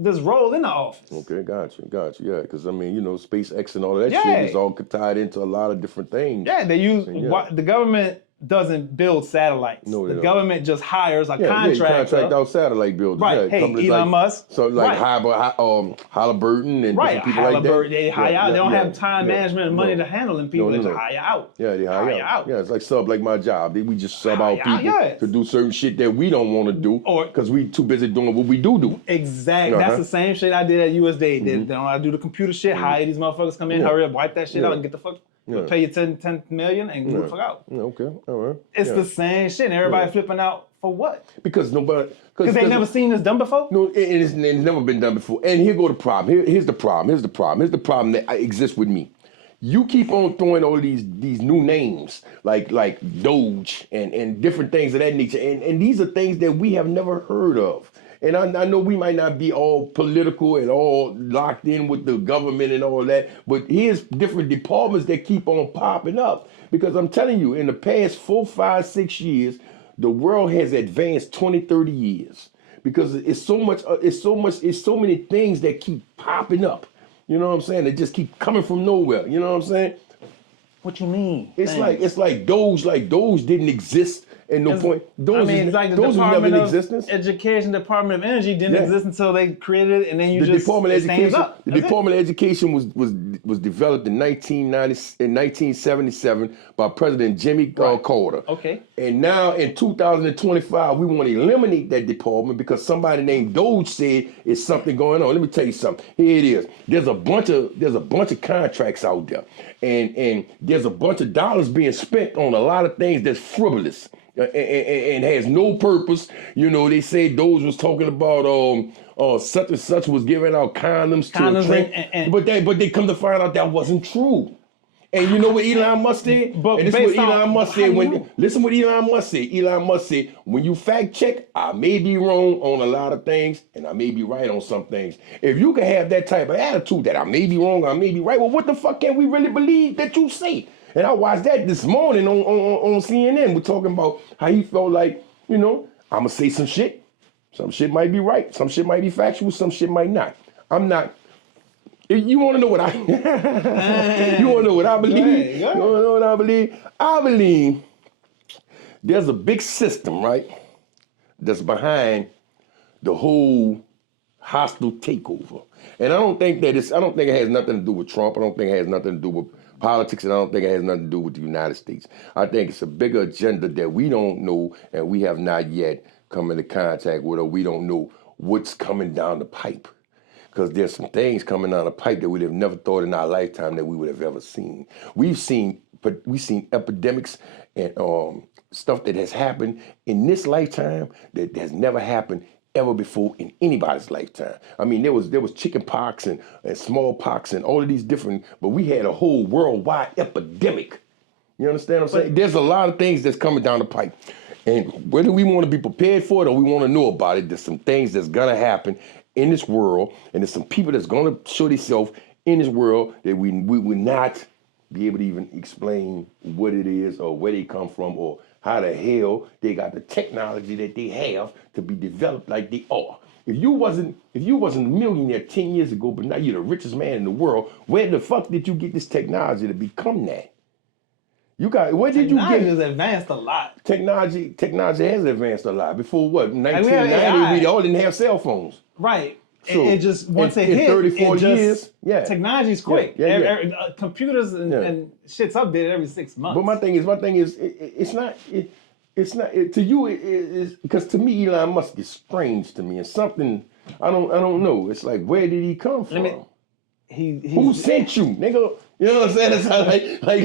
This role in the office. Okay, got you. Yeah, because SpaceX and all of that shit is all tied into a lot of different things. Yeah, they use the government doesn't build satellites. No, the government just hires a contractor. Contract out satellite builders. Right. Hey, Elon Musk. So Halliburton and different people like that. They hire out. They don't have time management and money to handle them people. They just hire out. Yeah, they hire out. Yeah, it's like like my job. We just sub out people to do certain shit that we don't want to do because we too busy doing what we do. Exactly. That's the same shit I did at USDA. They don't do the computer shit. Hire these motherfuckers, come in, hurry up, wipe that shit out and get the fuck. Pay you 10 million and get the fuck out. Okay, all right. It's the same shit. And everybody flipping out for what? Because nobody. Because they never seen this done before? No, it's never been done before. And here go the problem. Here's the problem. Here's the problem that exists with me. You keep on throwing all these new names like Doge and different things of that nature. And these are things that we have never heard of. And I know we might not be all political and all locked in with the government and all that, but here's different departments that keep on popping up. Because I'm telling you, in the past 4, 5, 6 years, the world has advanced 20, 30 years. Because it's so many things that keep popping up. You know what I'm saying? They just keep coming from nowhere. You know what I'm saying? What you mean? It's like Doge didn't exist. And no point. It's like the Department of Education, Department of Energy didn't exist until they created it, and then the Department of Education was developed in 1977 by President Jimmy Carter. Okay. And now in 2025, we want to eliminate that department because somebody named Doge said it's something going on. Let me tell you something. Here it is. There's a bunch of contracts out there, and there's a bunch of dollars being spent on a lot of things that's frivolous. And has no purpose. They say Doge was talking about such and such was giving out condoms to a train, but they come to find out that wasn't true. And you know what Elon Musk said? Listen what Elon Musk said. Elon Musk said, when you fact check, I may be wrong on a lot of things, and I may be right on some things. If you can have that type of attitude that I may be wrong, I may be right, well, what the fuck can we really believe that you say? And I watched that this morning on CNN. We're talking about how he felt like, I'm going to say some shit. Some shit might be right. Some shit might be factual. Some shit might not. I'm not. You want to know what I You want to know what I believe? You want to know what I believe? I believe there's a big system, right, that's behind the whole hostile takeover. And I don't think it has nothing to do with Trump. I don't think it has nothing to do with politics, and I don't think it has nothing to do with the United States. I think it's a bigger agenda that we don't know and we have not yet come into contact with, or we don't know what's coming down the pipe. Because there's some things coming down the pipe that we'd have never thought in our lifetime that we would have ever seen. We've seen epidemics and stuff that has happened in this lifetime that has never happened ever before in anybody's lifetime. I mean, there was chicken pox and smallpox and all of these different, but we had a whole worldwide epidemic. You understand what I'm saying? There's a lot of things that's coming down the pipe. And whether we want to be prepared for it or we want to know about it, there's some things that's going to happen in this world, and there's some people that's going to show themselves in this world that we will not be able to even explain what it is or where they come from or how the hell they got the technology that they have to be developed like they are. If you wasn't a millionaire 10 years ago, but now you're the richest man in the world, where the fuck did you get this technology to become that? Where did you get? Technology has advanced a lot. Technology has advanced a lot. Before what? 1990, we all didn't have cell phones. Right. So it just once it hit, 30, 40 years, technology's quick. Computers and shit's updated every 6 months. But my thing is, it's not to you. It's because to me, Elon Musk is strange to me, and something I don't know. It's like, where did he come from? Who sent you, nigga? You know what I'm saying? It's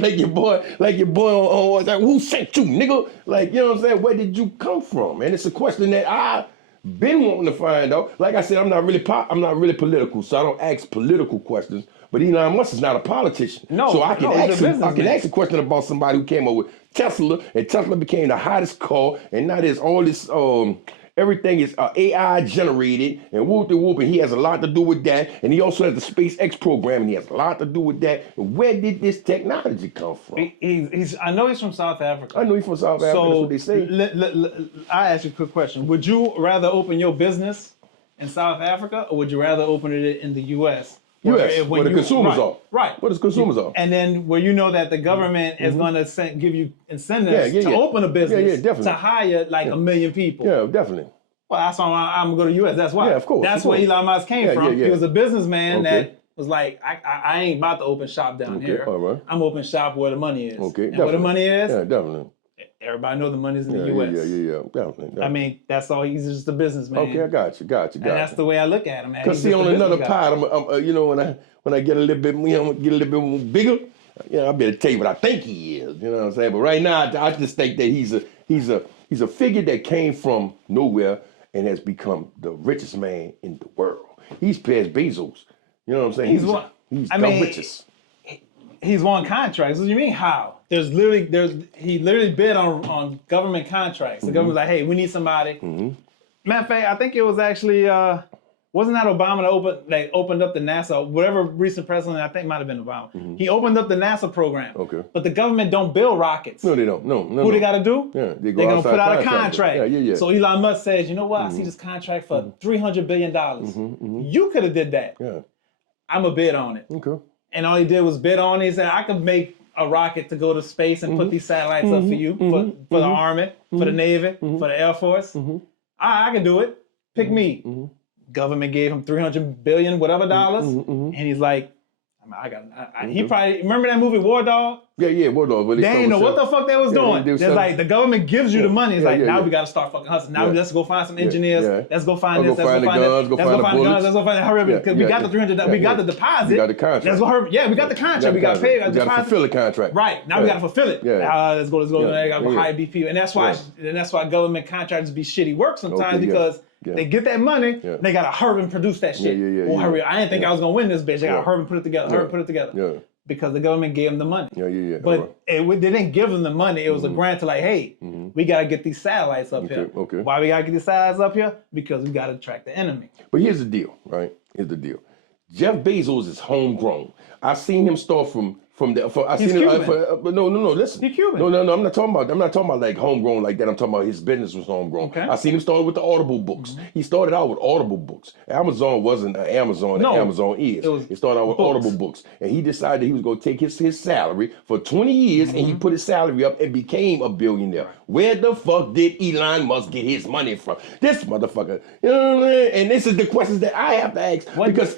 like your boy on like, who sent you, nigga? Like, you know what I'm saying? Where did you come from? And it's a question that Been wanting to find out. Like I said, I'm not really political, so I don't ask political questions. But Elon Musk is not a politician. No, so I can ask him. I can man. ask a question about somebody who came up with Tesla, and Tesla became the hottest car, and now there's all this everything is AI generated and whoop, and he has a lot to do with that. And he also has the SpaceX program, and he has a lot to do with that. And where did this technology come from? I know he's from South Africa. I know he's from South Africa. That's what they say. I ask you a quick question. Would you rather open your business in South Africa, or would you rather open it in the U.S.? U.S., where the consumers are. Right. Where the consumers are. And then where you know that the government is going to give you incentives to open a business, to hire like 1 million people. Yeah, definitely. Well, that's why I'm going to go to U.S. That's why. Yeah, of course. That's where Elon Musk came from. He was a businessman that was like, I ain't about to open shop down here. All right. I'm open shop where the money is. Okay, and where the money is? Yeah, definitely. Everybody knows the money's in the U.S. Yeah, definitely. I mean, that's all. He's just a businessman. Okay, I got you. And that's the way I look at him. Because see, on another part, when I get a little bit, more bigger, I better tell you what I think he is. You know what I'm saying? But right now, I just think that he's a figure that came from nowhere and has become the richest man in the world. He's past Bezos. You know what I'm saying? He's the richest. He's won contracts. What do you mean how? He literally bid on government contracts. The government's like, hey, we need somebody. Matter of fact, I think it was actually wasn't that Obama that opened up the NASA, whatever recent president, I think might have been Obama. He opened up the NASA program. Okay. But the government don't build rockets. No, they don't. No. Who they got to do? Yeah, they're going to put out a contract. Yeah. So Elon Musk says, you know what? I see this contract for $300 billion. You could have did that. Yeah. I'm a bid on it. Okay. And all he did was bid on it. He said, I could make a rocket to go to space and put these satellites up for you, for the Army, for the Navy, for the Air Force. I can do it. Pick me. Government gave him $300 billion, whatever dollars. And he's like, he probably, remember that movie War Dog? Yeah, War Dog. They didn't know what the fuck they was doing. It's like the government gives you the money. It's like, now we got to start fucking hustling. Now let's go find some engineers. Let's go find this. Let's go find guns. Let's go find guns. Let's go find it. Hurry up, because we got the $300. We got the deposit. We got the contract. Let's go hurry. Yeah, we got the contract. We got to pay. We got to fulfill the contract. Right. Now we got to fulfill it. Let's go. I got to hire BP. And that's why government contractors be shitty work sometimes, because they get that money, they gotta hurry and produce that shit. Hurry! I didn't think I was gonna win this bitch. They gotta hurry and put it together. Hurry and put it together. Because the government gave them the money. But they didn't give them the money. It was a grant to like, hey, we gotta get these satellites up here. Why we gotta get these satellites up here? Because we gotta track the enemy. But here's the deal, right? Here's the deal. Jeff Bezos is homegrown. I've seen him start from the. He's Cuban. No. Listen. He's Cuban. No. I'm not talking about like homegrown like that. I'm talking about his business was homegrown. Okay. I seen him start with the Audible books. He started out with Audible books. Amazon wasn't Amazon. No, Amazon is. It started out with Audible books, and he decided he was going to take his salary for 20 years, and he put his salary up and became a billionaire. Where the fuck did Elon Musk get his money from? This motherfucker. You know what I mean? And this is the questions that I have to ask, because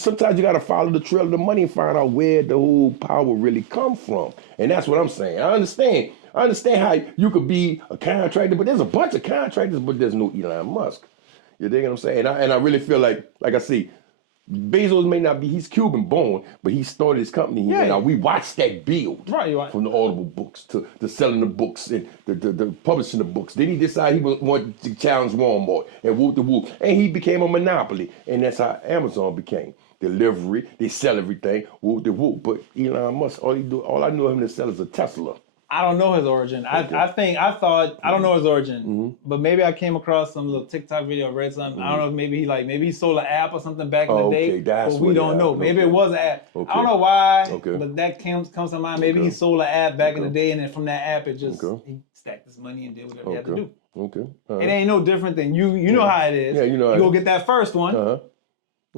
sometimes you got to follow the trail of the money and find out where the whole power really come from. And that's what I'm saying. I understand how you could be a contractor, but there's a bunch of contractors, but there's no Elon Musk. You dig what I'm saying? And I really feel like I see, Bezos may not be, he's Cuban born, but he started his company. And we watched that build from the Audible books to selling the books and the publishing the books. Then he decided he wanted to challenge Walmart and whoop. And he became a monopoly. And that's how Amazon became. Delivery, they sell everything, whoop. But Elon Musk, all I know him to sell is a Tesla. I don't know his origin. I don't know his origin, but maybe I came across some little TikTok video, read something. I don't know if maybe he sold an app or something back in the day, but we don't know. Maybe it was an app. I don't know why, but that comes to mind. Maybe he sold an app back in the day, and then from that app, it just he stacked his money and did whatever he had to do. It ain't no different than you know how it is. Yeah, you know. You go get that first one.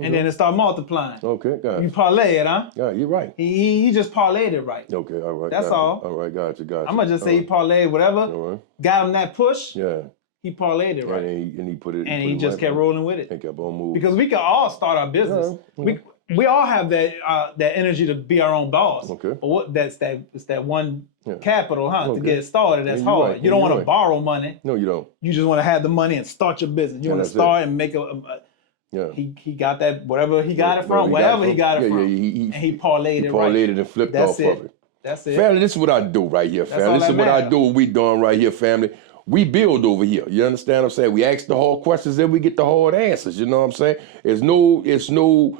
And then it start multiplying. Okay, got it. You parlay it, huh? Yeah, you're right. He just parlayed it right. Okay, all right. That's all. All right, got you. I'm gonna just say he parlayed whatever. All right. Got him that push. Yeah. He parlayed it right. And he put it. And he just kept rolling with it. And kept on moving. Because we can all start our business. We all have that energy to be our own boss. Okay. But it's that one capital, huh? To get it started, that's hard. Right. You don't want to borrow money. No, you don't. You just want to have the money and start your business. You want to start and make he got that, wherever he got it from, wherever he got it from. And he parlayed it right. He parlayed it and flipped off of it. That's it. Family, this is what I do right here, family. This is what I do, what we doing right here, family. We build over here. You understand what I'm saying? We ask the hard questions and we get the hard answers. You know what I'm saying? It's no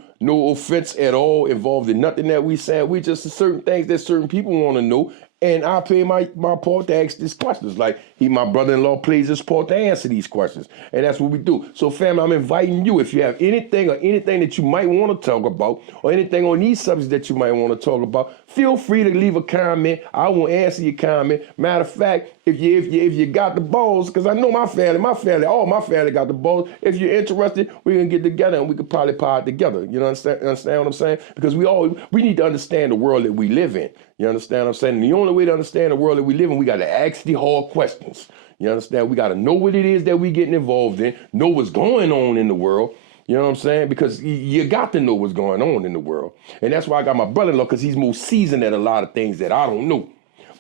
offense at all involved in nothing that we say. We just certain things that certain people want to know. And I play my part to ask these questions. Like my brother-in-law plays his part to answer these questions. And that's what we do. So family, I'm inviting you, if you have anything that you might want to talk about or anything on these subjects that you might want to talk about, feel free to leave a comment. I will answer your comment. Matter of fact, if you got the balls, because I know all my family got the balls. If you're interested, we can get together and we could probably pod together. You know understand what I'm saying? Because we need to understand the world that we live in. You understand what I'm saying? And the only way to understand the world that we live in, we got to ask the hard questions. You understand? We got to know what it is that we getting involved in, know what's going on in the world. You know what I'm saying? Because you got to know what's going on in the world. And that's why I got my brother-in-law, because he's more seasoned at a lot of things that I don't know.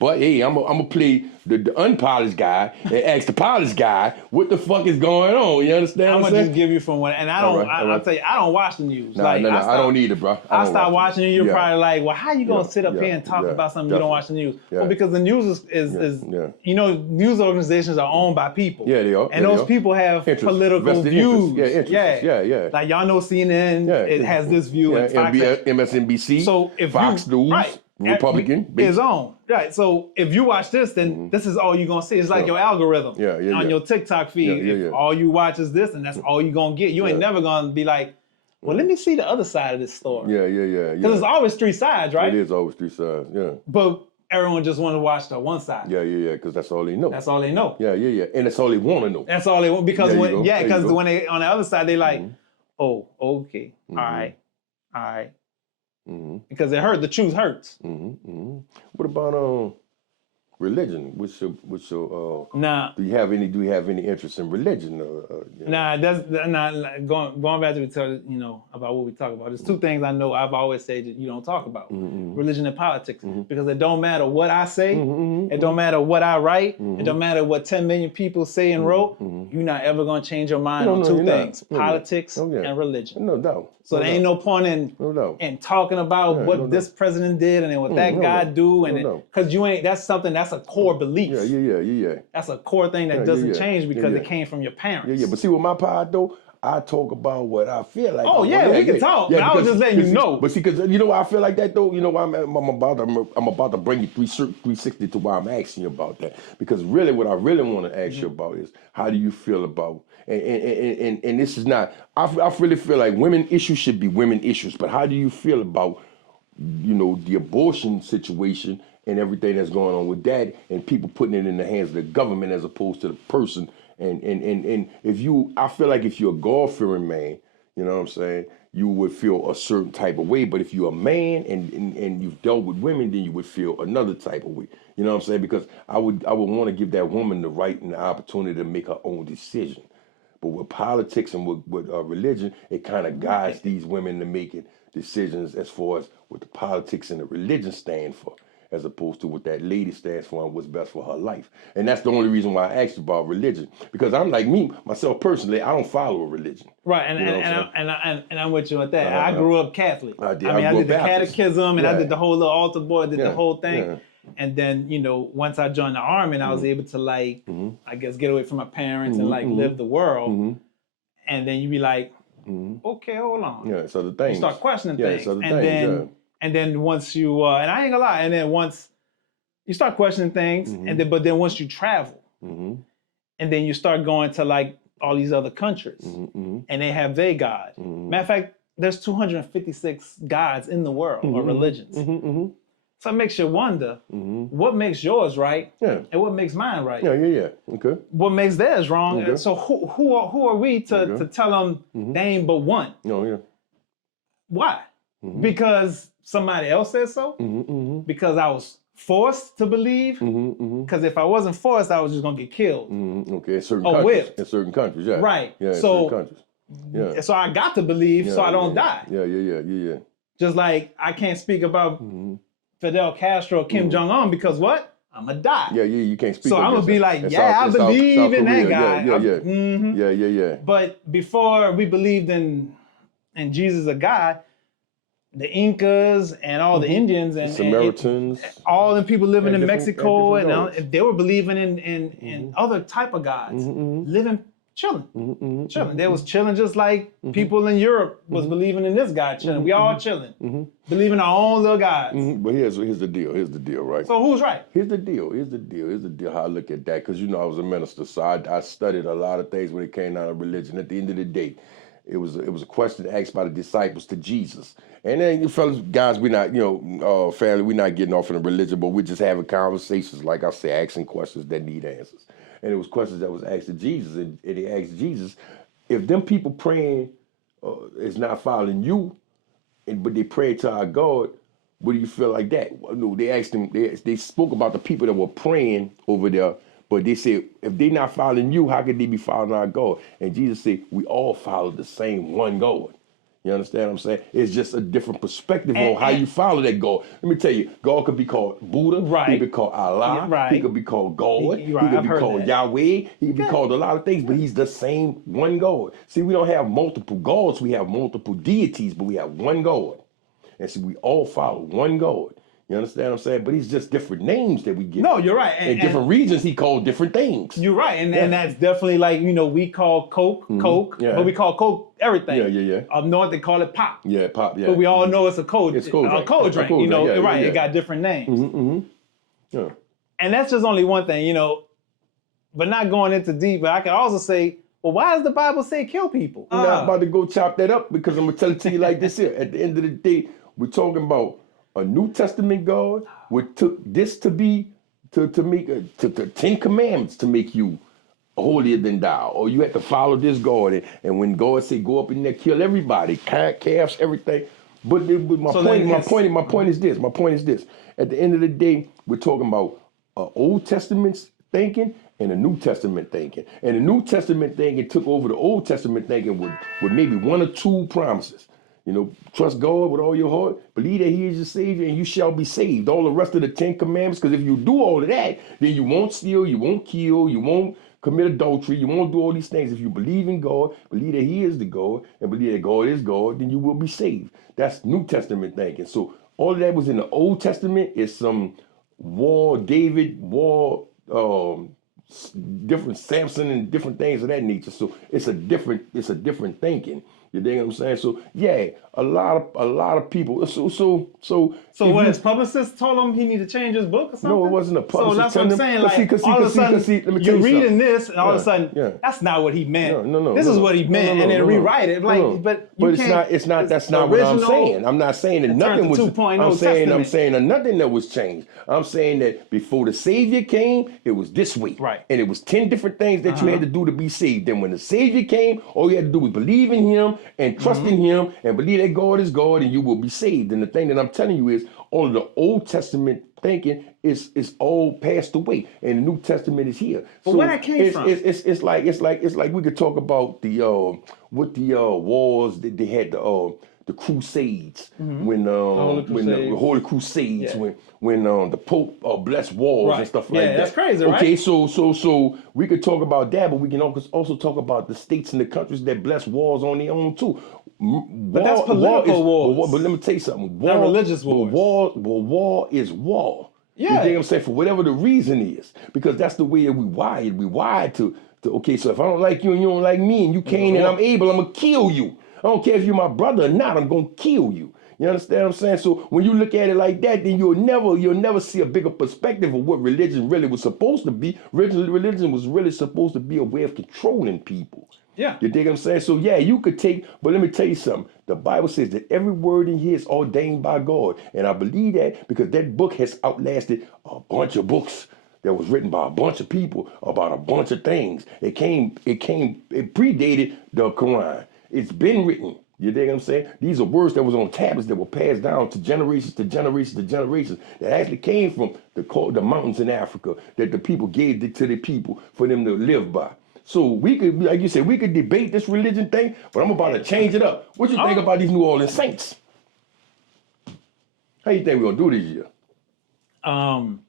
But hey, I'm gonna play the unpolished guy and ask the polished guy what the fuck is going on. You understand? I'm gonna just give you from one, and I'll tell you, I don't watch the news. I don't either, bro. I start watching it. You're probably like, well, how you gonna sit up here and talk about something you don't watch the news? Well, because the news is news organizations are owned by people. Yeah, they are. And those people have political views. Yeah. Like y'all know CNN, it has this view, and MSNBC, so if Fox News, Republican, his own. Right. So if you watch this, then this is all you're gonna see. It's like your algorithm on your TikTok feed. If all you watch is this, and that's all you're gonna get. You ain't never gonna be like, well, let me see the other side of this story. Yeah. Because there's always three sides, right? It is always three sides. Yeah. But everyone just want to watch the one side. Yeah. Because that's all they know. That's all they know. Yeah. And that's all they want to know. That's all they want because when they on the other side they like, oh, okay, all right. Mm-hmm. Because it hurt. The truth hurts. What about religion? What's your do you have any interest in religion? That's not going back to about what we talk about. There's two things I know I've always said that you don't talk about: religion and politics, because it don't matter what I say, it don't matter what I write, it don't matter what 10 million people say and wrote. You're not ever gonna change your mind on two things: politics and religion. No doubt. So there ain't no point in talking about what this president did and then what that guy do, and because that's a core belief. Yeah. That's a core thing that doesn't change because it came from your parents. Yeah. But see, with my pod though, I talk about what I feel like. Oh yeah, we can talk. But I was just letting you know. But see, because you know why I feel like that though. You know why I'm about to bring you 360 to why I'm asking you about that. Because really, what I really want to ask you about is how do you feel about and this is not. I really feel like women issues should be women issues. But how do you feel about the abortion situation and everything that's going on with that, and people putting it in the hands of the government as opposed to the person? And I feel like if you're a God-fearing man, you know what I'm saying, you would feel a certain type of way. But if you're a man and you've dealt with women, then you would feel another type of way. You know what I'm saying? Because I would want to give that woman the right and the opportunity to make her own decision. But with politics and with religion, it kind of guides these women to making decisions as far as what the politics and the religion stand for, as opposed to what that lady stands for and what's best for her life. And that's the only reason why I asked you about religion. Because I'm like myself personally, I don't follow a religion. Right, and I'm with you with that. I grew up Catholic. I did the catechism and I did the whole little altar boy, the whole thing. Yeah. And then, once I joined the army and I was able to I guess get away from my parents and live the world. And then you be like, okay, hold on. Yeah, so the things. You start questioning things. And then once you, and I ain't gonna lie, and then once you start questioning things, but then once you travel, and then you start going to all these other countries, and they have their God. Matter of fact, there's 256 gods in the world, or religions. So it makes you wonder, what makes yours right, and what makes mine right? Yeah. Okay. What makes theirs wrong? Okay. So who are we to tell them they ain't but one? Oh yeah. Why? Because somebody else said so? Because I was forced to believe? Because if I wasn't forced, I was just gonna get killed. Okay, in certain countries. Whipped. In certain countries, yeah. Right. Yeah, so, certain countries. Yeah. So I got to believe so I don't die. Yeah. Just like I can't speak about Fidel Castro or Kim Jong-un because what? I'm gonna die. Yeah, you can't speak. So I'm gonna be like, I believe in that guy. Yeah. But before we believed in Jesus, a God, the Incas and all the Indians and Samaritans, all the people living in Mexico, and they were believing in Mm-hmm. other type of gods, living chilling. They was chilling just like people in Europe was believing in this God chilling. We all chilling, believing our own little gods. But here's the deal, right? So who's right? Here's the deal. How I look at that, because I was a minister, so I studied a lot of things when it came down to religion. At the end of the day, it was a question asked by the disciples to Jesus. And then, you fellas, guys, we're not, family, we're not getting off in a religion, but we're just having conversations, like I say, asking questions that need answers. And it was questions that was asked to Jesus, and he asked Jesus, if them people praying is not following you, but they pray to our God, what do you feel like that? No, they asked him, they spoke about the people that were praying over there, but they said, if they not following you, how could they be following our God? And Jesus said, we all follow the same one God. You understand what I'm saying? It's just a different perspective on how you follow that God. Let me tell you, God could be called Buddha. Right. He could be called Allah. He could be called God. He could be called Yahweh. He could be called a lot of things, but he's the same one God. See, we don't have multiple gods. We have multiple deities, but we have one God. And see, we all follow one God. You understand what I'm saying? But he's just different names that we get. No, you're right. In different regions, he called different things. You're right. And that's definitely like, we call Coke, but we call Coke everything. Yeah. Up north, they call it pop. Yeah, pop, yeah. But we all know it's a cold drink. It's a cold drink. Right. It got different names. Yeah. And that's just only one thing, but not going into deep. But I can also say, well, why does the Bible say kill people? I'm not about to go chop that up, because I'm going to tell it to you like this here. At the end of the day, we're talking about a New Testament God, which took this to be, to make, to 10 commandments to make you holier than thou, or you have to follow this God. And when God say go up in there, kill everybody, calves, everything. But my point is this. At the end of the day, we're talking about Old Testament thinking and the New Testament thinking. And the New Testament thinking took over the Old Testament thinking with maybe one or two promises. Trust God with all your heart, believe that he is your Savior, and you shall be saved. All the rest of the 10 commandments, because if you do all of that, then you won't steal, you won't kill, you won't commit adultery, you won't do all these things. If you believe in God, believe that he is the God, and believe that God is God, then you will be saved. That's New Testament thinking. So all of that was in the Old Testament. Is some different Samson and different things of that nature. So it's a different thinking. You dig what I'm saying? So yeah, a lot of people. So what his publicist told him he need to change his book or something? No, it wasn't a publicist. So that's what I'm saying. Like all of a sudden, you're reading this, and all of a sudden, that's not what he meant. No. This is what he meant, and then rewrite it. But it's not. That's not what I'm saying. I'm not saying that nothing was. I'm saying that nothing that was changed. I'm saying that before the Savior came, it was this way. Right. And it was 10 different things that you had to do to be saved. Then when the Savior came, all you had to do was believe in him and trust in him and believe that God is God, and you will be saved. And the thing that I'm telling you is, all of the Old Testament thinking is all passed away, and the New Testament is here. But where that came from? It's like we could talk about the wars that they had, the Crusades, when the Holy Crusades, when the Pope blessed wars and stuff like that. Yeah, that's crazy, right? Okay, so we could talk about that, but we can also talk about the states and the countries that bless wars on their own too. But that's political wars. But let me tell you something. Not religious wars. War is war. Yeah. You know what I'm saying? For whatever the reason is, because that's the way that we wired. We wired to okay, so if I don't like you and you don't like me and you can't and I'm able, I'm gonna kill you. I don't care if you're my brother or not, I'm gonna kill you. You understand what I'm saying? So when you look at it like that, then you'll never see a bigger perspective of what religion really was supposed to be. Religion was really supposed to be a way of controlling people. Yeah. You dig what I'm saying? So yeah, you could take, but let me tell you something. The Bible says that every word in here is ordained by God. And I believe that because that book has outlasted a bunch of books that was written by a bunch of people about a bunch of things. It predated the Quran. It's been written. You dig what I'm saying? These are words that was on tablets that were passed down to generations to generations to generations that actually came from the mountains in Africa that the people gave to the people for them to live by. So we could, like you said, we could debate this religion thing, but I'm about to change it up. What you think about these New Orleans Saints? How you think we're gonna do this year? I'm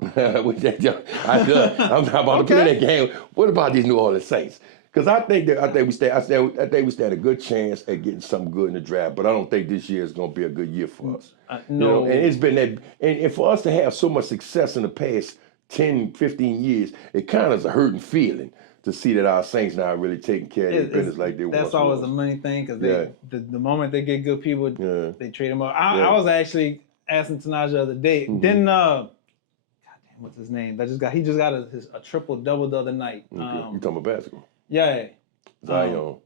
not about to play that game. What about these New Orleans Saints? Because I think we stand a good chance at getting something good in the draft, but I don't think this year is going to be a good year for us. No. And it's been that, and for us to have so much success in the past 10, 15 years, it kind of is a hurting feeling to see that our Saints now are really taking care of their business like they once was. That's always a money thing, because the moment they get good people, they trade them up. I was actually asking Tanaj the other day, goddamn, what's his name? He just got a triple-double the other night. You talking about basketball? Yeah. Zion.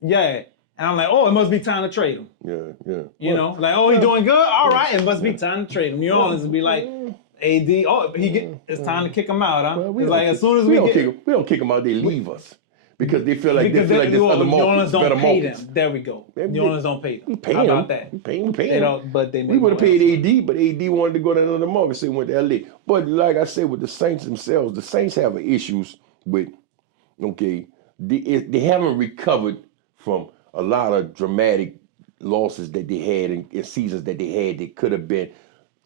Yeah. And I'm like, oh, it must be time to trade him. Yeah. You know, like, oh, he's doing good? All right, it must be time to trade him. New Orleans would be like, AD, it's time to kick him out, huh? Well, it's like, as soon as we don't kick him out, they leave us. Because they feel like this other New market don't better pay markets. them. There we go. New Orleans don't pay them. We pay How them. about that? We pay them. They don't, but they make we would have more paid AD, but AD wanted to go to another market, so he went to LA. But like I said, with the Saints themselves, the Saints have issues with, they haven't recovered from a lot of dramatic losses that they had in seasons that they could have been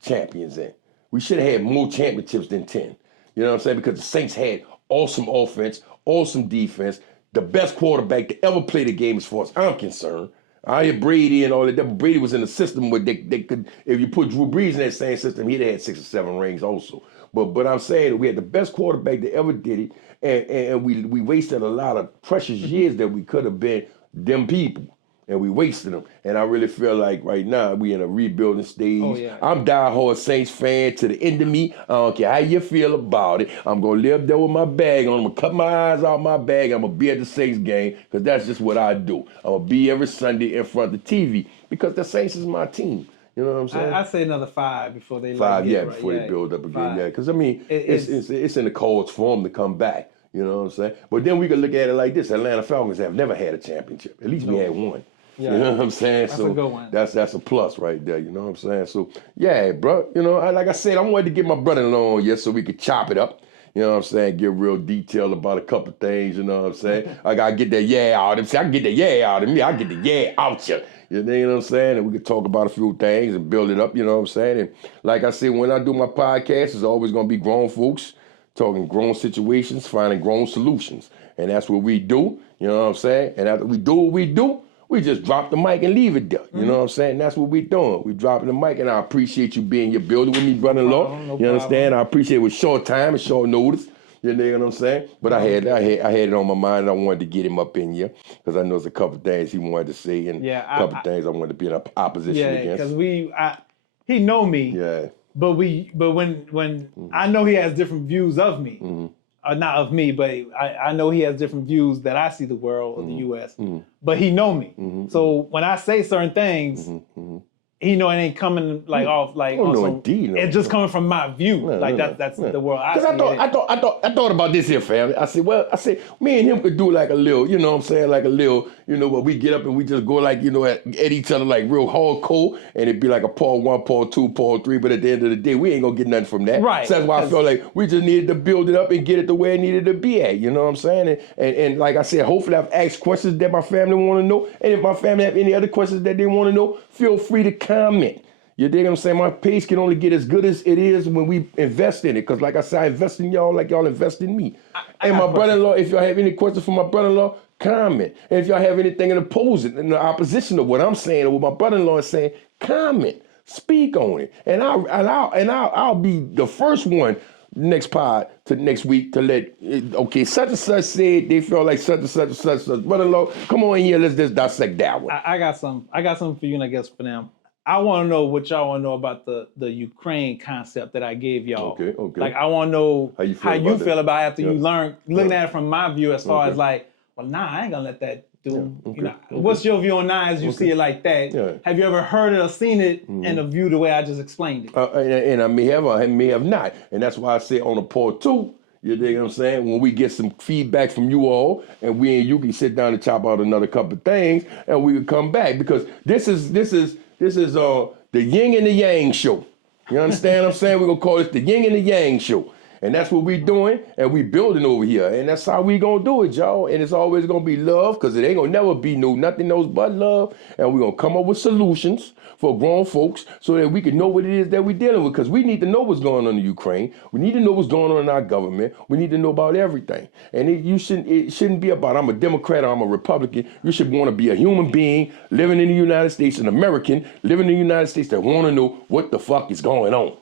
champions in. We should have had more championships than 10. You know what I'm saying? Because the Saints had awesome offense, awesome defense, the best quarterback to ever play the game as far as I'm concerned. I hear Brady and all that. But Brady was in a system where they could, if you put Drew Brees in that same system, he'd have had 6 or 7 rings also. But I'm saying that we had the best quarterback that ever did it, and we wasted a lot of precious years that we could have been them people. And we wasted them. And I really feel like right now we in a rebuilding stage. Oh, yeah. I'm diehard Saints fan to the end of me. I don't care how you feel about it. I'm going to live there with my bag on. I'm going to cut my eyes out my bag. I'm going to be at the Saints game because that's just what I do. I'm going to be every Sunday in front of the TV because the Saints is my team. You know what I'm saying? I say another 5 before they 5, before they build up again. 5. Yeah, because I mean, it's in the cards for them to come back. You know what I'm saying? But then we could look at it like this: Atlanta Falcons have never had a championship. At least we had one. Yeah. You know what I'm saying? That's a good one. That's a plus right there. You know what I'm saying? So yeah, bro. You know, like I said, I wanted to get my brother-in-law on so we could chop it up. You know what I'm saying? Get real detailed about a couple things. You know what I'm saying? I gotta get that out of him. See, I can get that out of me. I get the out you. You know what I'm saying? And we could talk about a few things and build it up. You know what I'm saying? And like I said, when I do my podcast, it's always gonna be grown folks talking grown situations, finding grown solutions, and that's what we do. You know what I'm saying? And after we do what we do, we just drop the mic and leave it there. You know what I'm saying? That's what we doing. We dropping the mic, and I appreciate you being here building with me, brother-in-law. You understand? I appreciate it with short time and short notice. You know what I'm saying? But I had it on my mind, and I wanted to get him up in here because I know there's a couple things he wanted to say and a couple things I wanted to be in opposition against. Yeah, because he know me. Yeah. But when I know he has different views of me. Not of me, but I know he has different views that I see the world of the U.S. But he know me, so when I say certain things, he know it ain't coming off it's just coming from my view. That's the world I see. I thought about this here, family. I said, me and him could do like a little, you know what I'm saying, like a little, where we get up and we just go like, at each other like real hardcore, and it'd be like a part 1, part 2, part 3, but at the end of the day, we ain't gonna get nothing from that. Right. So that's why I felt like we just needed to build it up and get it to where it needed to be at, you know what I'm saying? And like I said, hopefully I've asked questions that my family want to know, and if my family have any other questions that they want to know, feel free to comment. You dig what I'm saying? My page can only get as good as it is when we invest in it. Because like I said, I invest in y'all like y'all invest in me. And my brother-in-law, if y'all have any questions for my brother-in-law, comment. And if y'all have anything in the opposition of what I'm saying or what my brother-in-law is saying, comment. Speak on it. And I'll be the first one next week to let, such and such said they feel like such and such and such. Brother-in-law, come on in here, let's just dissect that one. I got something for you, and I guess for them. I want to know what y'all want to know about the Ukraine concept that I gave y'all. Okay. Like, I want to know how you feel about it after you learn, looking at it from my view as far as like, well, I ain't gonna let that do. What's your view on as you see it like that? Yeah. Have you ever heard it or seen it in a view the way I just explained it? And I may have or I may have not. And that's why I say on a part 2, you dig what I'm saying? When we get some feedback from you all, and we and you can sit down and chop out another couple of things, and we can come back, because this is the yin and the yang show. You understand what I'm saying? We're gonna call this the yin and the yang show. And that's what we doing, and we building over here. And that's how we gonna do it, y'all. And it's always gonna be love, because it ain't gonna never be nothing else but love. And we gonna come up with solutions for grown folks so that we can know what it is that we're dealing with, because we need to know what's going on in Ukraine. We need to know what's going on in our government. We need to know about everything. And it shouldn't be about I'm a Democrat or I'm a Republican. You should want to be a human being living in the United States, an American living in the United States that want to know what the fuck is going on.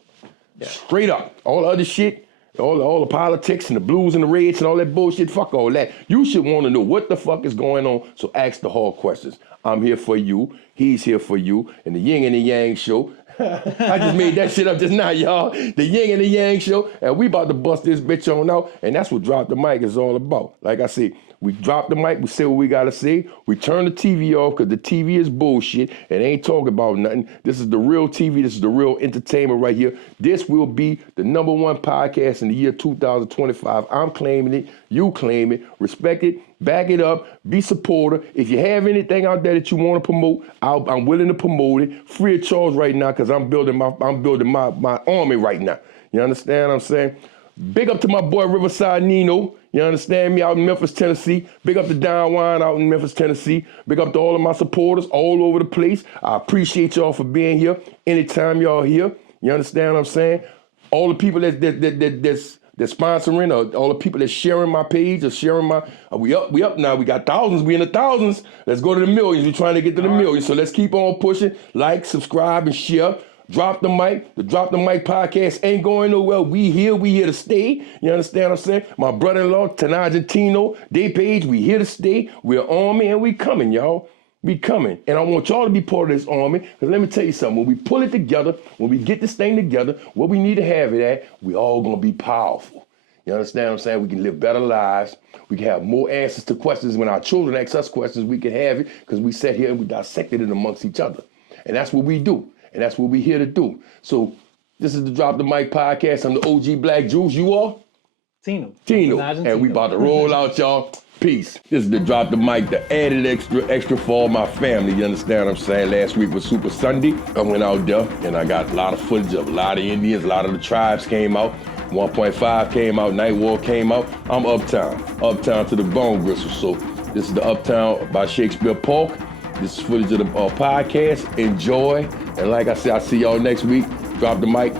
Yeah. Straight up. All the other shit, all the politics and the blues and the reds and all that bullshit, fuck all that. You should want to know what the fuck is going on, so ask the hard questions. I'm here for you. He's here for you. And the Yin and the Yang show. I just made that shit up just now, y'all. The Yin and the Yang show. And we about to bust this bitch on out. And that's what Drop the Mic is all about. Like I said, we drop the mic, we say what we gotta say, we turn the TV off because the TV is bullshit and ain't talking about nothing. This is the real TV, this is the real entertainment right here. This will be the #1 podcast in the year 2025. I'm claiming it, you claim it, respect it, back it up, be supporter. If you have anything out there that you want to promote, I'm willing to promote it, free of charge right now, because I'm building my army right now. You understand what I'm saying? Big up to my boy Riverside Nino. You understand me? Out in Memphis, Tennessee. Big up to Don Wine out in Memphis, Tennessee. Big up to all of my supporters all over the place. I appreciate y'all for being here. Anytime y'all here, you understand what I'm saying? All the people that's sponsoring, or all the people that's sharing my page or sharing my, we up now. We got thousands. We in the thousands. Let's go to the millions. We're trying to get to the millions. So let's keep on pushing. Like, subscribe, and share. Drop the Mic. The Drop the Mic podcast ain't going nowhere. We here to stay. You understand what I'm saying? My brother-in-law, Argentino, they page, we here to stay. We're army and we coming, y'all. We coming. And I want y'all to be part of this army, because let me tell you something. When we pull it together, when we get this thing together, what we need to have it at, we all gonna be powerful. You understand what I'm saying? We can live better lives. We can have more answers to questions. When our children ask us questions, we can have it, because we sat here and we dissected it amongst each other. And that's what we do. And that's what we're here to do. So this is the Drop the Mic podcast. I'm the OG Black Juice. You are? Tino. And we about to roll out, y'all. Peace. This is the Drop the Mic, the added extra for all my family. You understand what I'm saying? Last week was Super Sunday. I went out there and I got a lot of footage of a lot of Indians. A lot of the tribes came out. 1.5 came out. Night Walk came out. I'm uptown to the bone gristle. So this is the Uptown by Shakespeare Park. This is footage of the podcast. Enjoy. And like I said, I'll see y'all next week. Drop the Mic.